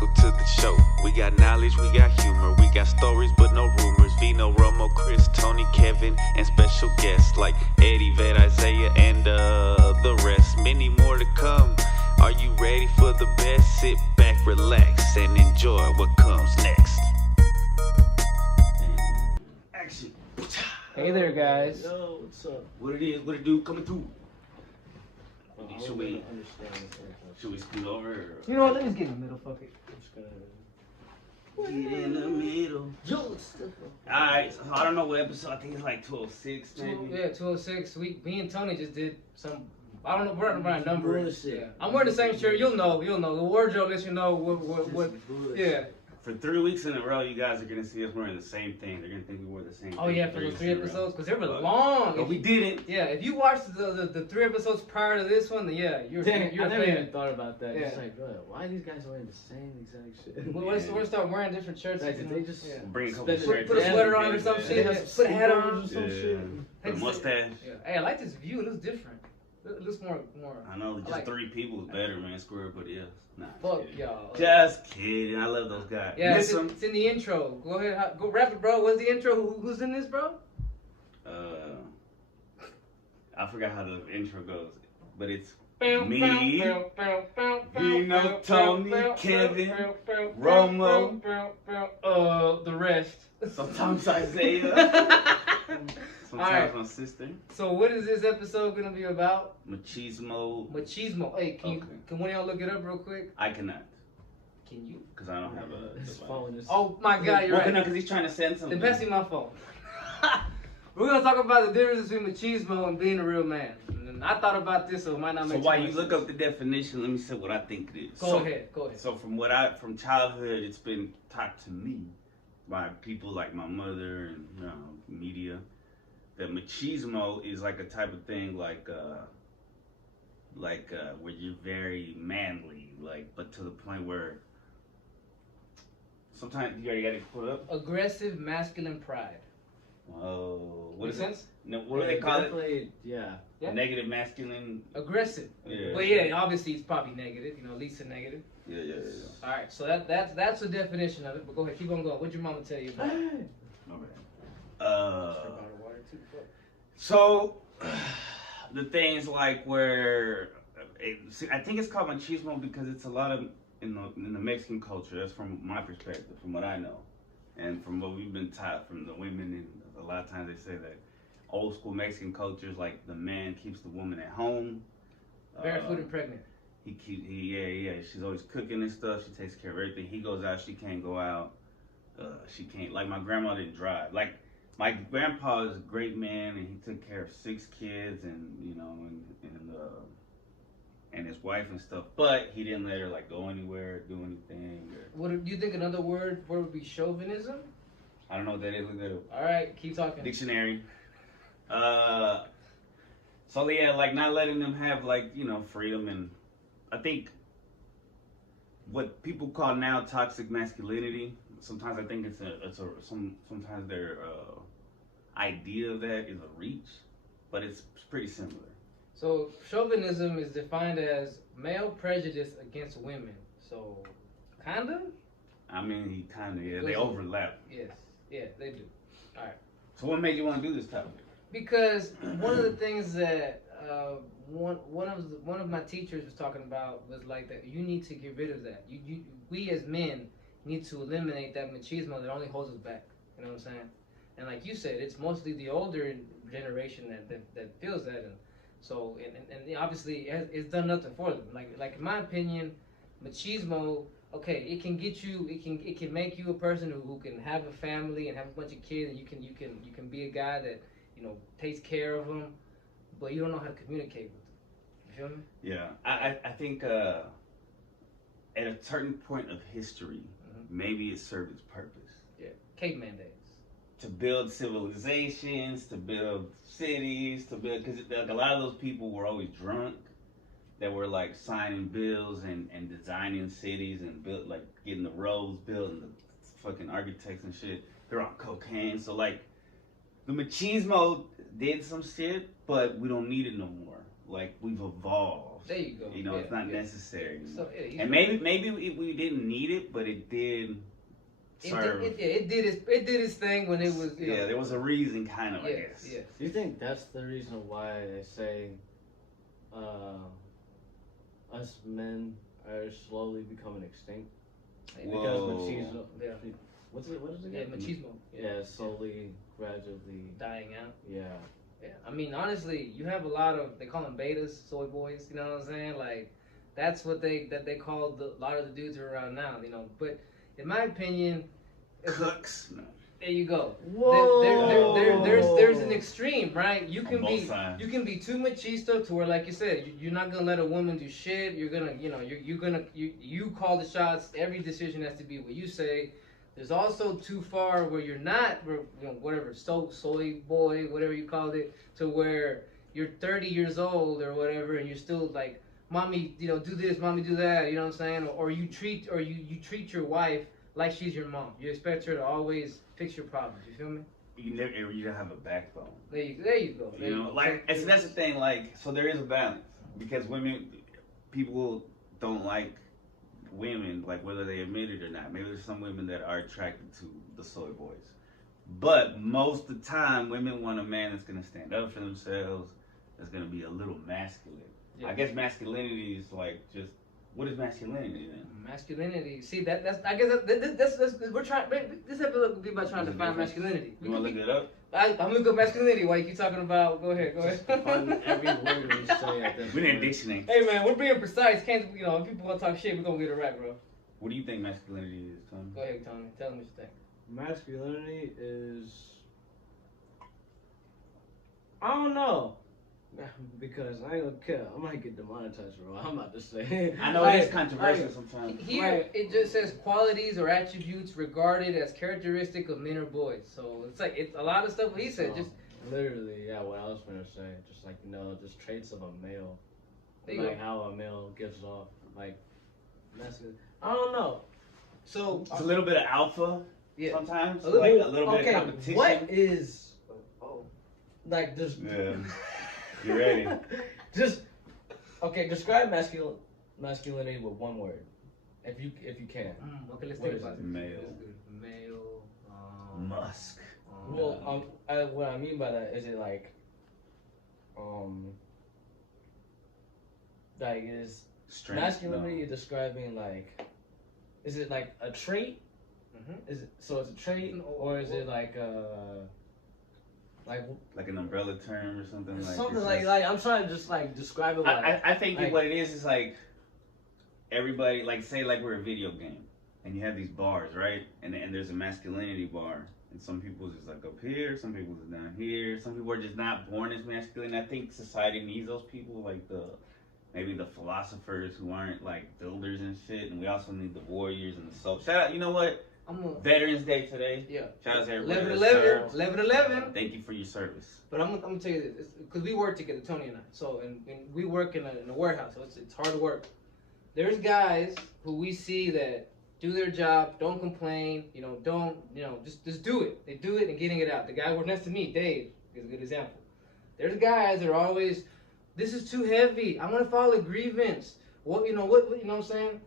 welcome to the show. We got knowledge, we got humor, we got stories but no rumors. Vino, Romo, Chris, Toney, Kevin, and special guests like Eddie, Vet, Isaiah, and the rest. Many more to come. Are you ready for the best? Sit back, relax, and enjoy what comes next. Action. Hey there, guys. Yo, what's up? What it is, what it do, coming through. Should we scoot over? Or? You know what? Let me just get in the middle. Fuck it. I'm just gonna Get in the middle. Alright, so I don't know what episode. I think it's like 206, maybe. Yeah, 206. Me and Toney just did some. I don't know. We're not running a number. Bullshit. Yeah. I'm wearing the same shirt. You'll know. The wardrobe lets you know what. Yeah. For 3 weeks in a row, you guys are gonna see us wearing the same thing. They're gonna think we wore the same thing. Oh yeah, for those 3 episodes, because they were long. But we didn't. Yeah, if you watched the 3 episodes prior to this one, then yeah, you're Dang, you're I a never fan. even thought about that. Yeah. It's like, bro, why are these guys wearing the same exact shit? We'll start wearing different shirts. Like, you did know? they just Yeah. Bring a couple Spend it- shirts. Put a sweater on or some Yeah. shit. Yeah. Put a hat on. Or some shit. Put a mustache. Yeah. Hey, I like this view. It looks different. It looks more. I know, just like 3 people is better, man. Square, but yeah. Nah, Fuck just kidding. y'all. Just kidding. I love those guys. Yeah, Miss them. it's in the intro. Go ahead, go rap it, bro. What's the intro? Who's in this, bro? I forgot how the intro goes, but it's Me, Vino, Toney, Kevin, Romo, the rest. sometimes Isaiah, sometimes Alright. my sister. So what is this episode gonna be about? Machismo. Machismo. Hey, can one of y'all look it up real quick? I cannot, Can you? because I don't have a His device. phone is. Oh my God, you're Well, right. no, because he's trying to send something. Then pass me my phone. We're gonna talk about the difference between machismo and being a real man. And I thought about this, so it might not So make while too you much look sense. up the definition, let me say what I think it is. Go ahead. So from childhood, it's been taught to me by people like my mother and media that machismo is like a type of thing like where you're very manly, like, but to the point where sometimes you already got it put up. Aggressive masculine pride. Oh, what Make is sense? it? No, what do they call it? Definitely, yeah. Yeah. Negative masculine. Aggressive. Yeah. But yeah, obviously it's probably negative. At least a negative. Yeah. All right, so that's the definition of it. But go ahead, keep on going. What'd your mama tell you about it? So, the things like where, I think it's called machismo because it's a lot of, in the Mexican culture, that's from my perspective, from what I know. And from what we've been taught from the women, and a lot of times they say that old school Mexican culture is like the man keeps the woman at home. Barefoot and pregnant. She's always cooking and stuff. She takes care of everything. He goes out, she can't go out. She can't, like my grandma didn't drive. Like my grandpa is a great man and he took care of 6 kids and his wife and stuff. But he didn't let her like go anywhere, do anything. What do you think another word would be chauvinism? I don't know what that is. Look at it. All right, keep talking. Dictionary. So yeah, like not letting them have like, freedom, and I think what people call now toxic masculinity, sometimes I think sometimes their idea of that is a reach, but it's pretty similar. So chauvinism is defined as male prejudice against women. So, kinda? I mean, they overlap. Yes. Yeah, they do. All right. So what made you want to do this topic? Because one of the things that one of my teachers was talking about was like that you need to get rid of that. We as men need to eliminate that machismo that only holds us back. You know what I'm saying? And like you said, it's mostly the older generation that feels that, and so and obviously it's done nothing for them. Like in my opinion, machismo. Okay, it can get you. It can make you a person who can have a family and have a bunch of kids, and you can be a guy that takes care of them, but you don't know how to communicate with them. You feel me? Yeah, I think at a certain point of history, maybe it served its purpose. Yeah, caveman days. To build civilizations, to build cities, because like, a lot of those people were always drunk. That were like signing bills and designing cities and getting the roads built and the fucking architects and shit. They're on cocaine. So like the machismo did some shit, but we don't need it no more. Like we've evolved. There you go. You know, Yeah, it's not yeah. necessary. So yeah, And maybe we didn't need it, but it did serve. it did its thing when it was. You know, there was a reason, kind of. I guess. Yes. Do you think that's the reason why they say us men are slowly becoming extinct? Because machismo. Yeah. What is it Yeah, again? machismo. Yeah, slowly, gradually Dying out. Yeah. Yeah, I mean, honestly, you have a lot of, they call them betas, soy boys. You know what I'm saying? Like, that's what they call a lot of the dudes who are around now. You know, but in my opinion, Cooks. No. there you go. Whoa. There's an extreme, right? You can both sides. be too machista to where, like you said, you're not gonna let a woman do shit. You're gonna, you call the shots. Every decision has to be what you say. There's also too far where you're not, whatever, soy boy, whatever you called it, to where you're 30 years old or whatever, and you're still like, mommy, do this, mommy, do that. You know what I'm saying? Or you treat your wife like she's your mom. You expect her to always fix your problems. You feel me? You don't have a backbone. There you go. You know, so that's the thing. Like, so there is a balance because people don't like women, like whether they admit it or not. Maybe there's some women that are attracted to the soy boys, but most of the time, women want a man that's gonna stand up for themselves, that's gonna be a little masculine. Yeah. I guess masculinity is like just what is masculinity then? Masculinity. See that's I guess that's we're trying. This episode will be about trying to define masculinity. You wanna look it up? I'm looking up masculinity while you keep talking about. Go ahead. Find every word we say at this We need a point. dictionary. Hey man, we're being precise. Can't if people want to talk shit, we're gonna get it right, bro. What do you think masculinity is, Tony? Go ahead, Tony. Tell them what you think. Masculinity is, I don't know, because I ain't gonna care. I might get demonetized for what I'm about to say. I know it is controversial sometimes. Here, it just says qualities or attributes regarded as characteristic of men or boys. So it's a lot of stuff he said. Just literally, yeah, what I was gonna say, just like just traits of a male, there you like go. how a male gives off, like masculine. I don't know. So It's a little bit of alpha. yeah. Sometimes, A little like bit. a little bit of competition. What is like just Yeah. You ready? Just describe masculinity with one word, if you can. Okay, let's What think is about it? this. Male. Male. Musk. Well, what I mean by that is it like is Strength. masculinity No. describing like, is it like a trait? Mhm. Is it so? It's a trait, or is it like Like an umbrella term or something like something it's like just- I'm trying to just like describe it. Like, I think like- what it is like everybody like say like we're a video game and you have these bars, right? And there's a masculinity bar. And some people's is like up here, some people's is down here. Some people are just not born as masculine. I think society needs those people, like maybe the philosophers who aren't like builders and shit. And we also need the warriors and the soul. Shout out, you know what? Veterans Day today. Yeah. Shout out to everybody. 11/11. Thank you for your service. But I'm gonna tell you this, because we work together, Tony and I. So and we work in a warehouse, so it's hard work. There's guys who we see that do their job, don't complain, just do it. They do it and getting it out. The guy who works next to me, Dave, is a good example. There's guys that are always, this is too heavy. I want to file a grievance. What you know what I'm saying?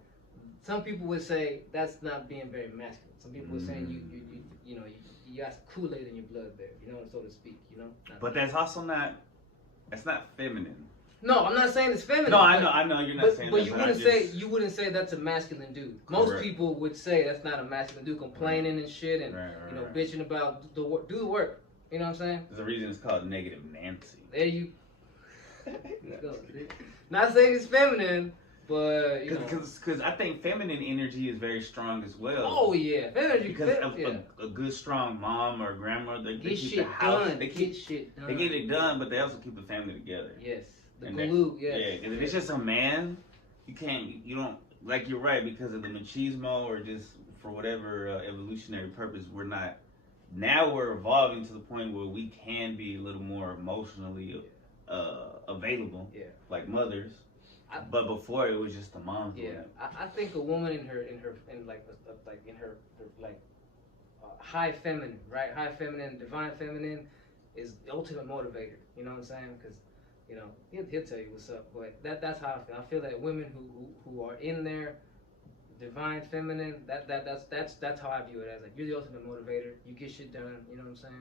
Some people would say that's not being very masculine. Some people would say you got Kool-Aid in your blood there, so to speak, But that's not feminine. No, I'm not saying it's feminine. No, I know you're not saying but that. you wouldn't say that's a masculine dude. Most Correct. people would say that's not a masculine dude, complaining and shit and Right. bitching about do the work. You know what I'm saying? There's a reason it's called negative Nancy. There you go. Not saying it's feminine, but Because I think feminine energy is very strong as well. Oh yeah, feminine. Because a good strong mom or grandmother, they Get keep shit the house. done. They Get shit done. They get it done, but they also keep the family together. Yes, the And glue. Yes. Yeah, because if it's just a man, you don't like you're right because of the machismo or just for whatever evolutionary purpose we're not. Now we're evolving to the point where we can be a little more emotionally available, like mothers. But before it was just the mom. Yeah, I think a woman in her high feminine, right? High feminine, divine feminine is the ultimate motivator. You know what I'm saying? Because you know, he'll tell you what's up. But that's how I feel. I feel that women who are in their divine feminine, that's how I view it as. Like, you're the ultimate motivator. You get shit done. You know what I'm saying?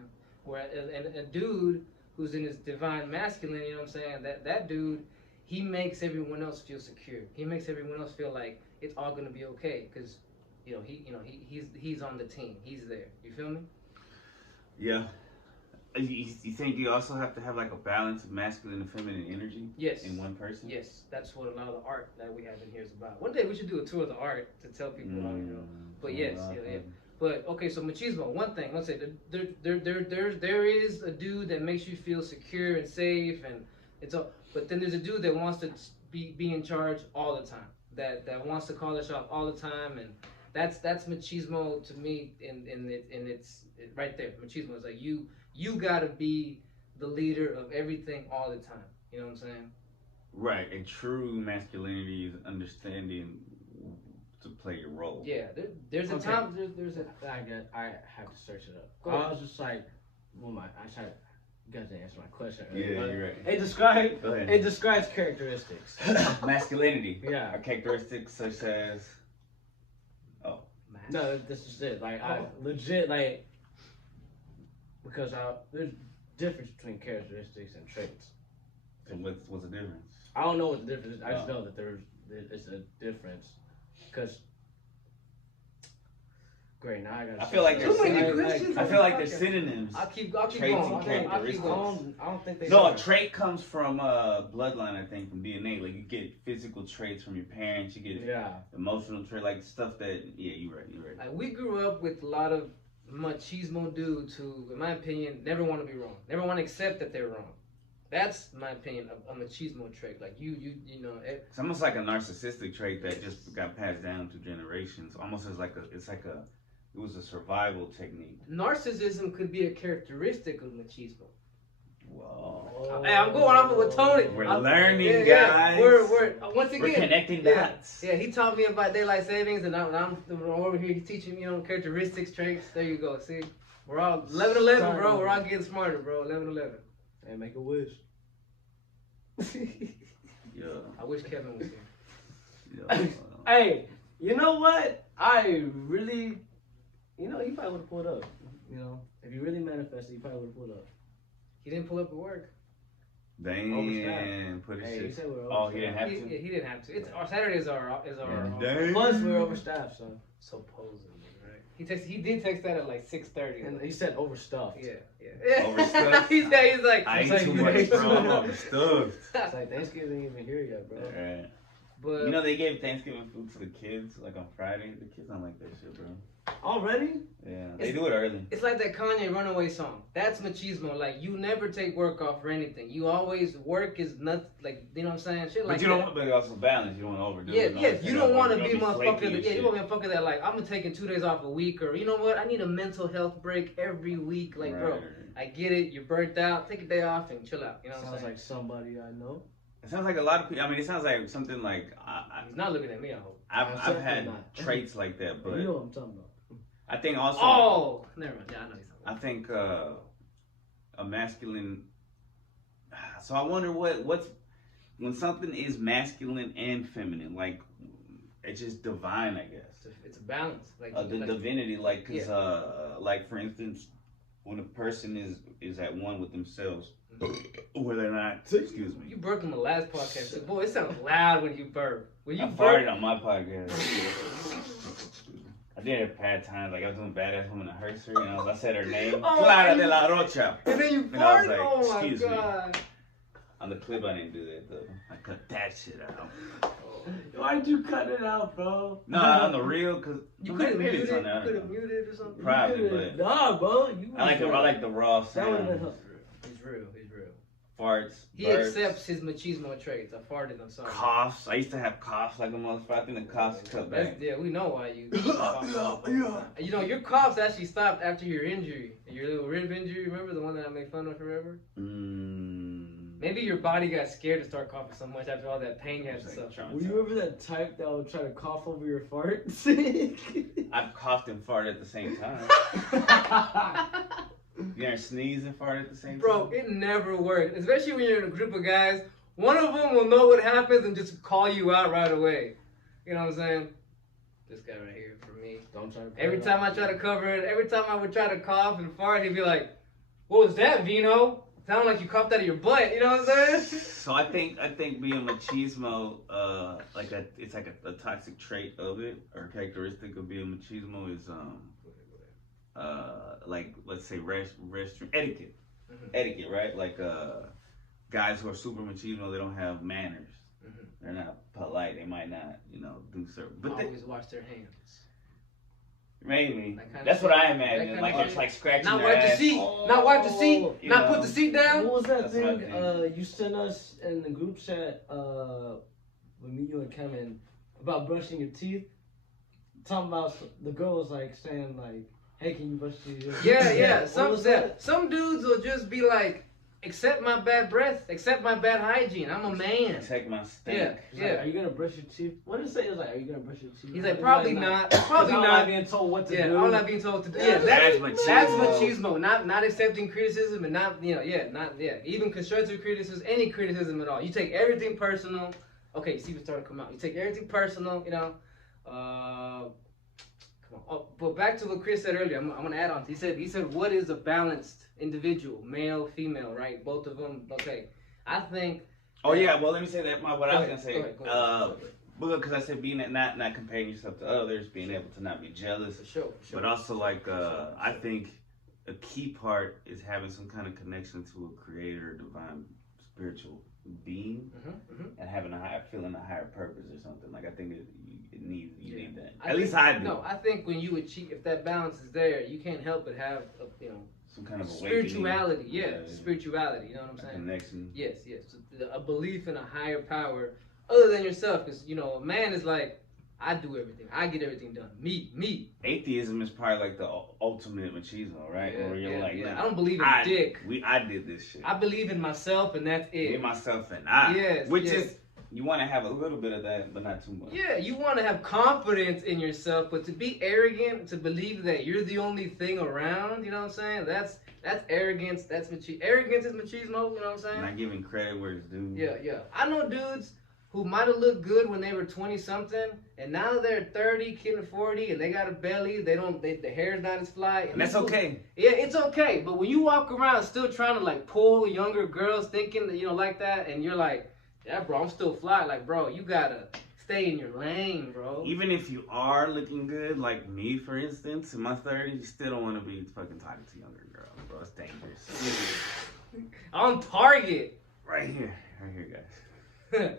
Where a dude who's in his divine masculine, you know what I'm saying? That dude, he makes everyone else feel secure. He makes everyone else feel like it's all gonna be okay because, he's on the team. He's there. You feel me? Yeah. You think you also have to have like a balance of masculine and feminine energy? Yes. In one person? Yes, that's what a lot of the art that we have in here is about. One day we should do a tour of the art to tell people how, But yes, yeah. But okay, so machismo. One thing, let's say there is a dude that makes you feel secure and safe, and it's all. But then there's a dude that wants to be in charge all the time. That wants to call the shot all the time, and that's machismo to me. And it's right there. Machismo is like you gotta be the leader of everything all the time. You know what I'm saying? Right. And true masculinity is understanding to play your role. Yeah. There's a time. There's a. I have to search it up. Go I ahead. was just like, I tried. You guys didn't answer my question. Yeah, you're right. Go ahead. It describes characteristics. Masculinity. Yeah. Are characteristics such as. Oh. No, this is it. Like, I legit, like, because there's difference between characteristics and traits. So what's the difference? I don't know what the difference is. I just know that it's a difference. Because, great, now I gotta. I feel like Too many questions. I feel like there's synonyms. I'll keep Traits going. and I'll keep characteristics. going. I don't think they. No, are. a trait comes from bloodline, I think, from DNA. Like, you get physical traits from your parents, you get emotional traits, like stuff that, you're right. Like, we grew up with a lot of machismo dudes who, in my opinion, never want to be wrong. Never want to accept that they're wrong. That's my opinion of a machismo trait. Like, you know. It's almost like a narcissistic trait that just got passed down through generations. Almost as it was a survival technique. Narcissism could be a characteristic of machismo. Whoa. Hey, I'm going off of what Toney. We're learning, guys. We're once again. We're connecting dots. Yeah, he taught me about daylight savings, and I'm over here teaching, characteristics, traits. There you go. See, we're all 11-11, bro. We're all getting smarter, bro. 11-11. And make a wish. Yeah. I wish Kevin was here. Yeah. Hey, you know what? I really, he probably would have pulled up. If you really manifested, he probably would have pulled up. He didn't pull up at work. Damn, put his Hey, shit. he said we're Oh, he didn't have to. He didn't have to. It's our Saturday is our Damn. Plus, we're overstaffed, so. supposedly, right? He did text that at like 6:30. And he said overstuffed. Yeah. Overstuffed? He's like, I It's ate like too you much, ate bro. too I'm much. overstuffed. It's like Thanksgiving ain't even here yet, bro. Alright. But They gave Thanksgiving food to the kids like on Friday. The kids don't like that shit, bro. Already? Yeah, they do it early. it's like that Kanye Runaway song. That's machismo. Like, you never take work off for anything. You always work is nothing. Like, you know what I'm saying? Shit like But you don't want to also balance. You don't want to overdo it. Yeah, you don't want to be a flaky motherfucker. and You shit. want to be a motherfucker that like, I'm taking 2 days off a week, or you know what? I need a mental health break every week. Like, bro, Right. I get it. You're burnt out. Take a day off and chill out. You know what I'm Sounds saying? like somebody I know. It sounds like a lot of people. I mean, it sounds like something like He's not looking at me. I hope. I've Definitely had not. traits like that, but You know what I'm talking about. I think also. Oh, never mind. Yeah, I know he's I talking think a masculine. So I wonder what's when something is masculine and feminine, like it's just divine, I guess. it's a balance. Like The like, divinity, like like for instance, when a person is at one with themselves, where they're not. Excuse me. you burped on the last podcast too. Boy, it sounds loud when you burp. When you I burp, farted on my podcast. I did it at bad times. Like I was doing badass woman in Hercer, I said her name, Oh, Clara and de la Rocha. and then you And I was farted. like, Oh my excuse me. god. On the clip, I didn't do that though. I cut that shit out. Why'd you cut it out, bro? No, on the real, cause You could have maybe muted it's it. on there. You could have muted or something. Probably, but Nah, bro. I like the raw That would have been sound. He's real. He's real. Farts, He burps, accepts his machismo traits. I farted. I'm sorry. coughs. I used to have coughs like a motherfucker. I think the coughs cut back. Yeah, we know why you. You know, your coughs actually stopped after your injury, your little rib injury. Remember the one that I made fun of forever? Maybe your body got scared to start coughing so much after all that pain you had to suffer. Were you ever that type that would try to cough over your farts? I've coughed and farted at the same time. You ever sneeze and fart at the same time? Bro, it never works. Especially when you're in a group of guys. One of them will know what happens and just call you out right away. You know what I'm saying? This guy right here for me. Don't try to Every time I try to cover it, every time I would try to cough and fart, he'd be like, "What was that, Vino? Sound like you coughed out of your butt." You know what I'm saying? So I think being machismo, it's like a toxic trait of it, or characteristic of being machismo is like, let's say restroom etiquette. Etiquette, right? Like guys who are super machismo, they don't have manners. They're not polite. They might not, do certain. But always wash their hands. Maybe that's what I imagine. Like it's like scratching not their wipe ass. the seat. Not wipe the seat. Not put the seat down. What was that That's thing you sent us in the group chat with me, you, and Kevin about brushing your teeth? Talking about the girl was like saying like, "Hey, can you brush your teeth?" Yeah. What was that? Some dudes will just be like, "Accept my bad breath. Accept my bad hygiene. I'm a man." Take my stink. Yeah. Like, are you gonna brush your teeth? What did it say? It was like, "Are you gonna brush your teeth?" He's like, probably not. Probably I'm not. not being told what to do. I'm not being told to do. Yeah, That's machismo. machismo. Not accepting criticism and not even constructive criticism, any criticism at all. You take everything personal. Okay, you see what's starting to come out. You take everything personal. Come on. Oh, but back to what Chris said earlier. I'm gonna add on. He said, what is a balanced individual, male, female, right? Both of them. Okay, I think. Oh yeah. Well, let me say that. What I was gonna say. Go ahead. Because I said being not comparing yourself to others, being able to not be jealous. For sure. But also like I think a key part is having some kind of connection to a creator, divine, spiritual being, and having feeling a higher purpose or something. Like I think you need that. At least I do. No, I think when you achieve, if that balance is there, you can't help but have some kind of spirituality. Awakening. Spirituality. You know what I'm saying? Connection. Yes. A belief in a higher power other than yourself, because a man is like, I do everything. I get everything done. Me. Atheism is probably like the ultimate machismo, right? Where you're like, nah, I don't believe in dick. I did this shit. I believe in myself, and that's it. Me, myself, and I. Yes. Which is, you want to have a little bit of that, but not too much. Yeah, you want to have confidence in yourself, but to be arrogant, to believe that you're the only thing around, you know what I'm saying? That's arrogance. That's arrogance is machismo. You know what I'm saying? Not giving credit where it's due. Yeah. I know dudes who might have looked good when they were 20-something, and now they're 30, getting 40, and they got a belly. The hair's not as fly. And that's okay. Yeah, it's okay. But when you walk around still trying to like pull younger girls, thinking that like that, and you're like, yeah, bro, I'm still fly. Like, bro, you gotta stay in your lane, bro. Even if you are looking good, like me, for instance, in my 30s, you still don't want to be fucking talking to younger girls, bro. It's dangerous. On target. Right here, guys.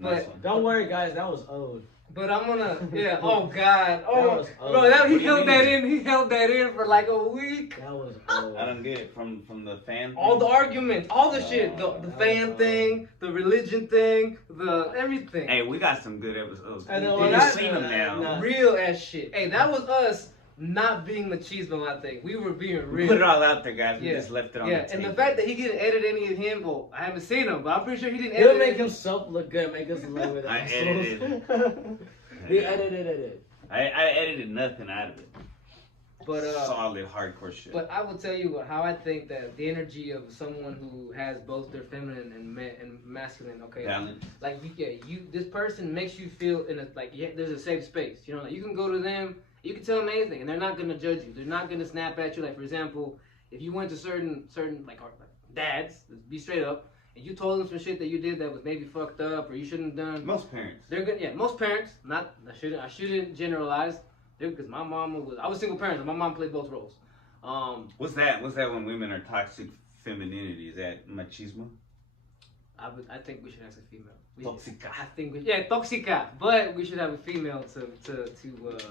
But don't worry, guys, that was old. But I'm gonna, oh God, bro, he held that in. He held that in for like a week. That was old. I don't get it from the fan. All the arguments, all the shit, the fan thing, the religion thing, the everything. Hey, we got some good episodes. I know, you seen them now. No. Real ass shit. Hey, that was us not being machismo. I think we were being real. We put it all out there, guys. We just left it on the table. And the fact that he didn't edit any of him, well, I haven't seen him, but I'm pretty sure he didn't He'll edit. make himself look good, make us look with I edited. He edited it. I edited nothing out of it. But solid hardcore shit. But I will tell you how I think that the energy of someone who has both their feminine and masculine, okay, balance. Like this person makes you feel there's a safe space. You know, like you can go to them, you can tell them anything, and they're not gonna judge you. They're not gonna snap at you. Like for example, if you went to certain like dads, let's be straight up, and you told them some shit that you did that was maybe fucked up or you shouldn't have done. Most parents. They're good. Yeah, most parents. I shouldn't generalize. Because my mom I was single parent, so my mom played both roles. What's that when women are toxic femininity? Is that machismo? I think we should ask a female. Toxica. I think toxica. But we should have a female to.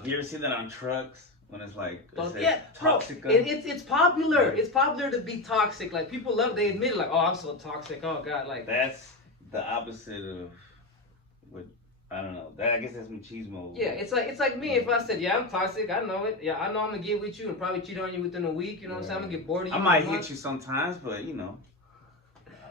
You ever see that on trucks when it's like toxica? It's popular. It's popular to be toxic. Like people love. They admit it. Like, oh, I'm so toxic. Oh God, like that's the opposite of what. I don't know. I guess that's machismo. Yeah, it's like me if I said, yeah, I'm toxic. I know it. Yeah, I know I'm gonna get with you and probably cheat on you within a week. You know what I'm saying? I'm gonna get bored of you. I might hit you sometimes, but you know.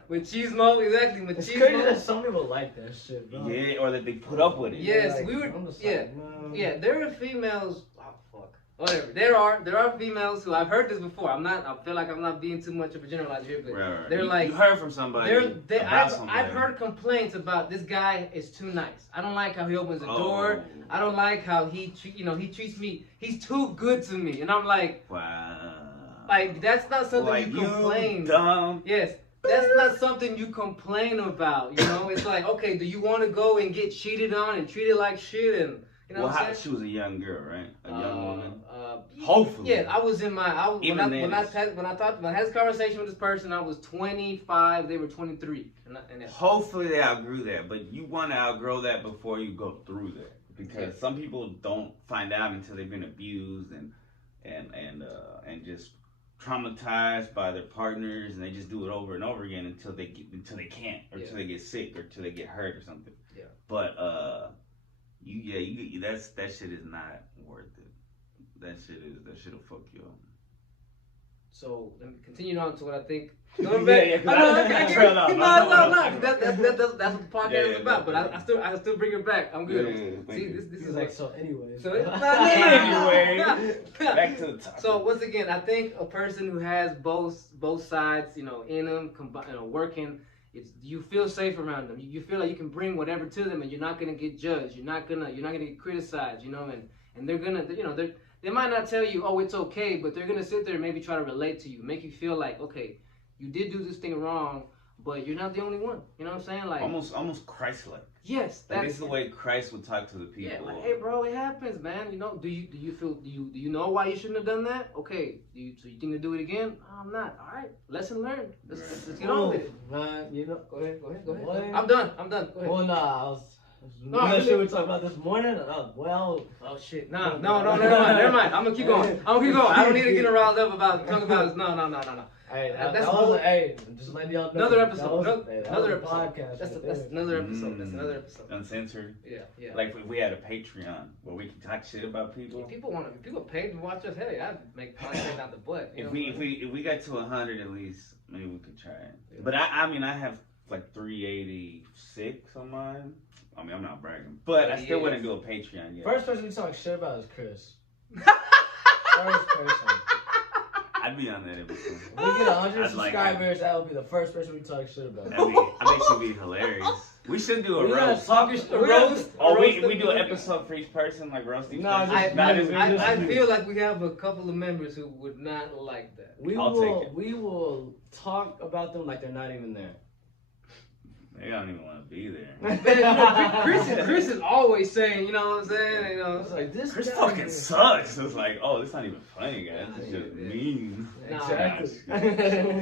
Machismo, exactly. Machismo. It's crazy that some people like that shit, bro. Yeah, or that they put up with it. Yes, like, we were. I'm just Yeah, like, man. yeah. There are females. Oh fuck. Whatever. There are females who I've heard this before. I feel like I'm not being too much of a generalizer here, but Right. they're like you heard from somebody. I've heard complaints about this guy is too nice. I don't like how he opens the door. I don't like how he treats me. He's too good to me, and I'm like, wow. Like that's not something like, you complain. Dumb. Yes. That's not something you complain about, you know? It's like, okay, do you want to go and get cheated on and treated like shit and, you know what I'm saying? She was a young girl, right? A young woman? Hopefully. Yeah, I was in my, when I had this conversation with this person, I was 25, they were 23. Hopefully they outgrew that, but you want to outgrow that before you go through that. Because some people don't find out until they've been abused and just traumatized by their partners, and they just do it over and over again until they can't, or until they get sick, or until they get hurt or something. Yeah. But that shit is not worth it. That shit'll fuck you up. So let me continue on to what I think. Going back. No. That's what the podcast is about. But I still bring it back. I'm good. See, this is like so. Anyway. So anyway, back to the topic. So once again, I think a person who has both sides, in them, working, you feel safe around them. You feel like you can bring whatever to them, and you're not gonna get judged. You're not gonna get criticized. And they're gonna, they might not tell you, oh, it's okay, but they're gonna sit there and maybe try to relate to you, make you feel like, okay, you did do this thing wrong, but you're not the only one. You know what I'm saying? Like almost Christ-like. Yes, this is the way Christ would talk to the people. Yeah, like, hey, bro, it happens, man. Do you know why you shouldn't have done that? Okay, so you think to do it again? Oh, I'm not. All right, lesson learned. Let's get on with it. Man, go ahead. I'm done. Go ahead. Well, nah, I'm sure we talked about this morning. Oh shit. No, never mind. I'm gonna keep going. I don't need to get riled up about talking about this. No. Hey, just letting y'all know. Another episode. Another podcast. That's another episode. That's another episode. Uncensored. Yeah. Like if we had a Patreon where we can talk shit about people. If people paid to watch us, hey, I'd make content out the butt. If we got to 100 at least, maybe we could try it. Yeah. But I have like 386 on mine. I mean, I'm not bragging, but I still wouldn't do a Patreon yet. First person we talk shit about is Chris. First person. I'd be on that episode. If we get 100 subscribers, that would be the first person we talk shit about. I think she'd be hilarious. We should do a roast. Roast. We do an episode for each person, like roast each person. I feel like we have a couple of members who would not like that. We will talk about them like they're not even there. They don't even want to be there. Chris is always saying, you know what I'm saying? It's like this. Chris fucking sucks. It's like, oh, this not even funny, guys. It's just mean. Exactly.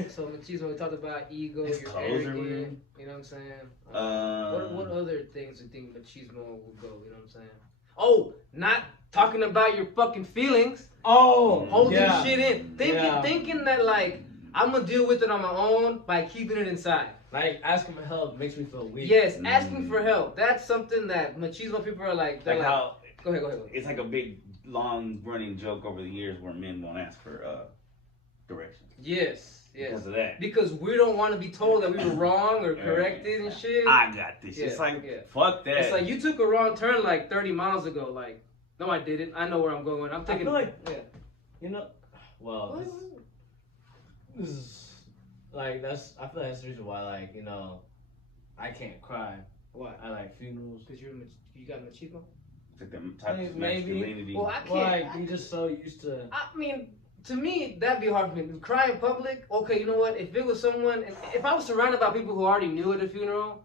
So Machismo, we talked about ego, you're arrogant. You know what I'm saying? What other things do you think Machismo will go? You know what I'm saying? Oh, not talking about your fucking feelings. Oh, holding shit in, thinking that like I'm gonna deal with it on my own by keeping it inside. Like, asking for help makes me feel weak. Yes, asking for help. That's something that Machismo people are like. They're like how, go ahead. It's like a big, long running joke over the years where men won't ask for directions. Yes. Because of that. Because we don't want to be told that we were wrong or corrected and shit. I got this. It's like, fuck that. It's like, you took a wrong turn like 30 miles ago. Like, no, I didn't. I know where I'm going. I'm thinking. I feel like, well, this is. Like, I feel like that's the reason why, like, I can't cry. Why? I like funerals. Because you got Machismo? It's like the type of masculinity. Well, I can't. Like, you're just so used to. I mean, to me, that'd be hard for me. Cry in public, okay, you know what? If it was someone, if I was surrounded by people who already knew at a funeral,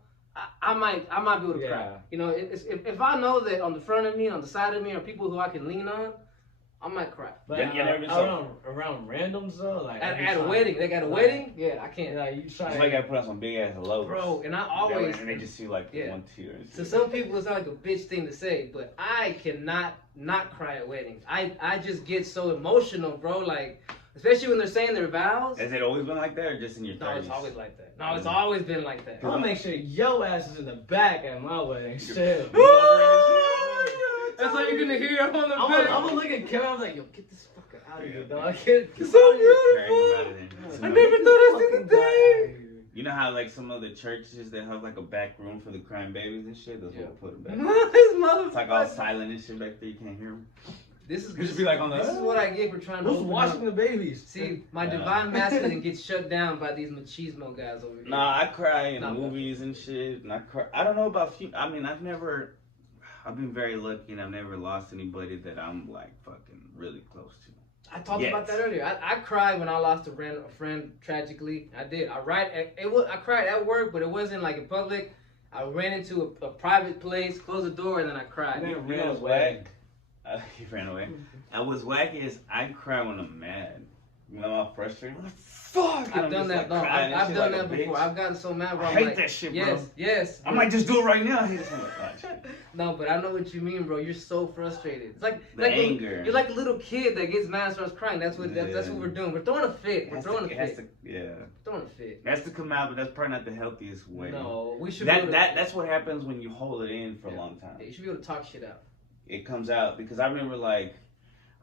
I might be able to cry. If I know that on the front of me, on the side of me, are people who I can lean on, I might cry. But around randoms though, like at a wedding, they got a wedding. Yeah, I can't. Yeah, you try. That's why you gotta put on some big ass logos, bro. And I always and they just see like one tear. To some people, it's not like a bitch thing to say, but I cannot not cry at weddings. I just get so emotional, bro. Like, especially when they're saying their vows. Has it always been like that, or just in your 30s? No, it's always like that. No, it's always been like that. I'll make sure your ass is in the back at my wedding. Shit. That's all you're gonna hear on the back. I'm gonna look at Kevin. I was like, yo, get this fucker out of here, dog. It's so beautiful. I never thought I'd see the day. You know how like some of the churches they have like a back room for the crying babies and shit? Those will put them back. This motherfucker. It's like all silent and shit back there. You can't hear them. This is You should be like on the. This is what I get for trying to Who's open watching up. the babies? See, my divine masculine gets shut down by these machismo guys over here. Nah, I cry in No. movies and shit, and I cry. I don't know about few. I mean, I've been very lucky, and I've never lost anybody that I'm like fucking really close to. I talked about that earlier. I cried when I lost a friend tragically. I did. I cried at work, but it wasn't like in public. I ran into a private place, closed the door, and then I cried. You know what's whack? He ran away. And what's whack is I cry when I'm mad. You know, I'm frustrated. I'm like, fuck! I've done that. Like, I've done that before. I've gotten so mad. Where I I'm hate like, that shit, yes, bro. Yes. I might just do it right now. I hate this. No, but I know what you mean, bro. You're so frustrated. It's like anger. You're like a little kid that gets mad and starts crying. That's what we're doing. We're throwing a fit. We're throwing a fit. Throwing a fit. That's to come out, but that's probably not the healthiest way. No, we should. That's what happens when you hold it in for a long time. Yeah, you should be able to talk shit out. It comes out because I remember like.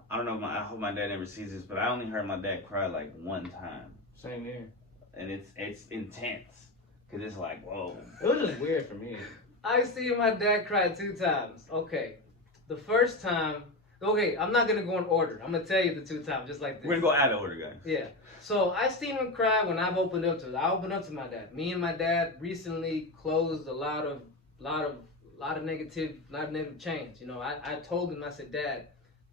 I don't know. I hope my dad never sees this, but I only heard my dad cry like one time. Same here. And it's intense, cause it's like whoa. It was just weird for me. I seen my dad cry 2 times. Okay, the first time. Okay, I'm not gonna go in order. I'm gonna tell you the 2 times, just like this. We're gonna go out of order, guys. Yeah. So I seen him cry when I've opened up to it. I opened up to my dad. Me and my dad recently closed a lot of negative change. You know, I told him, I said, Dad,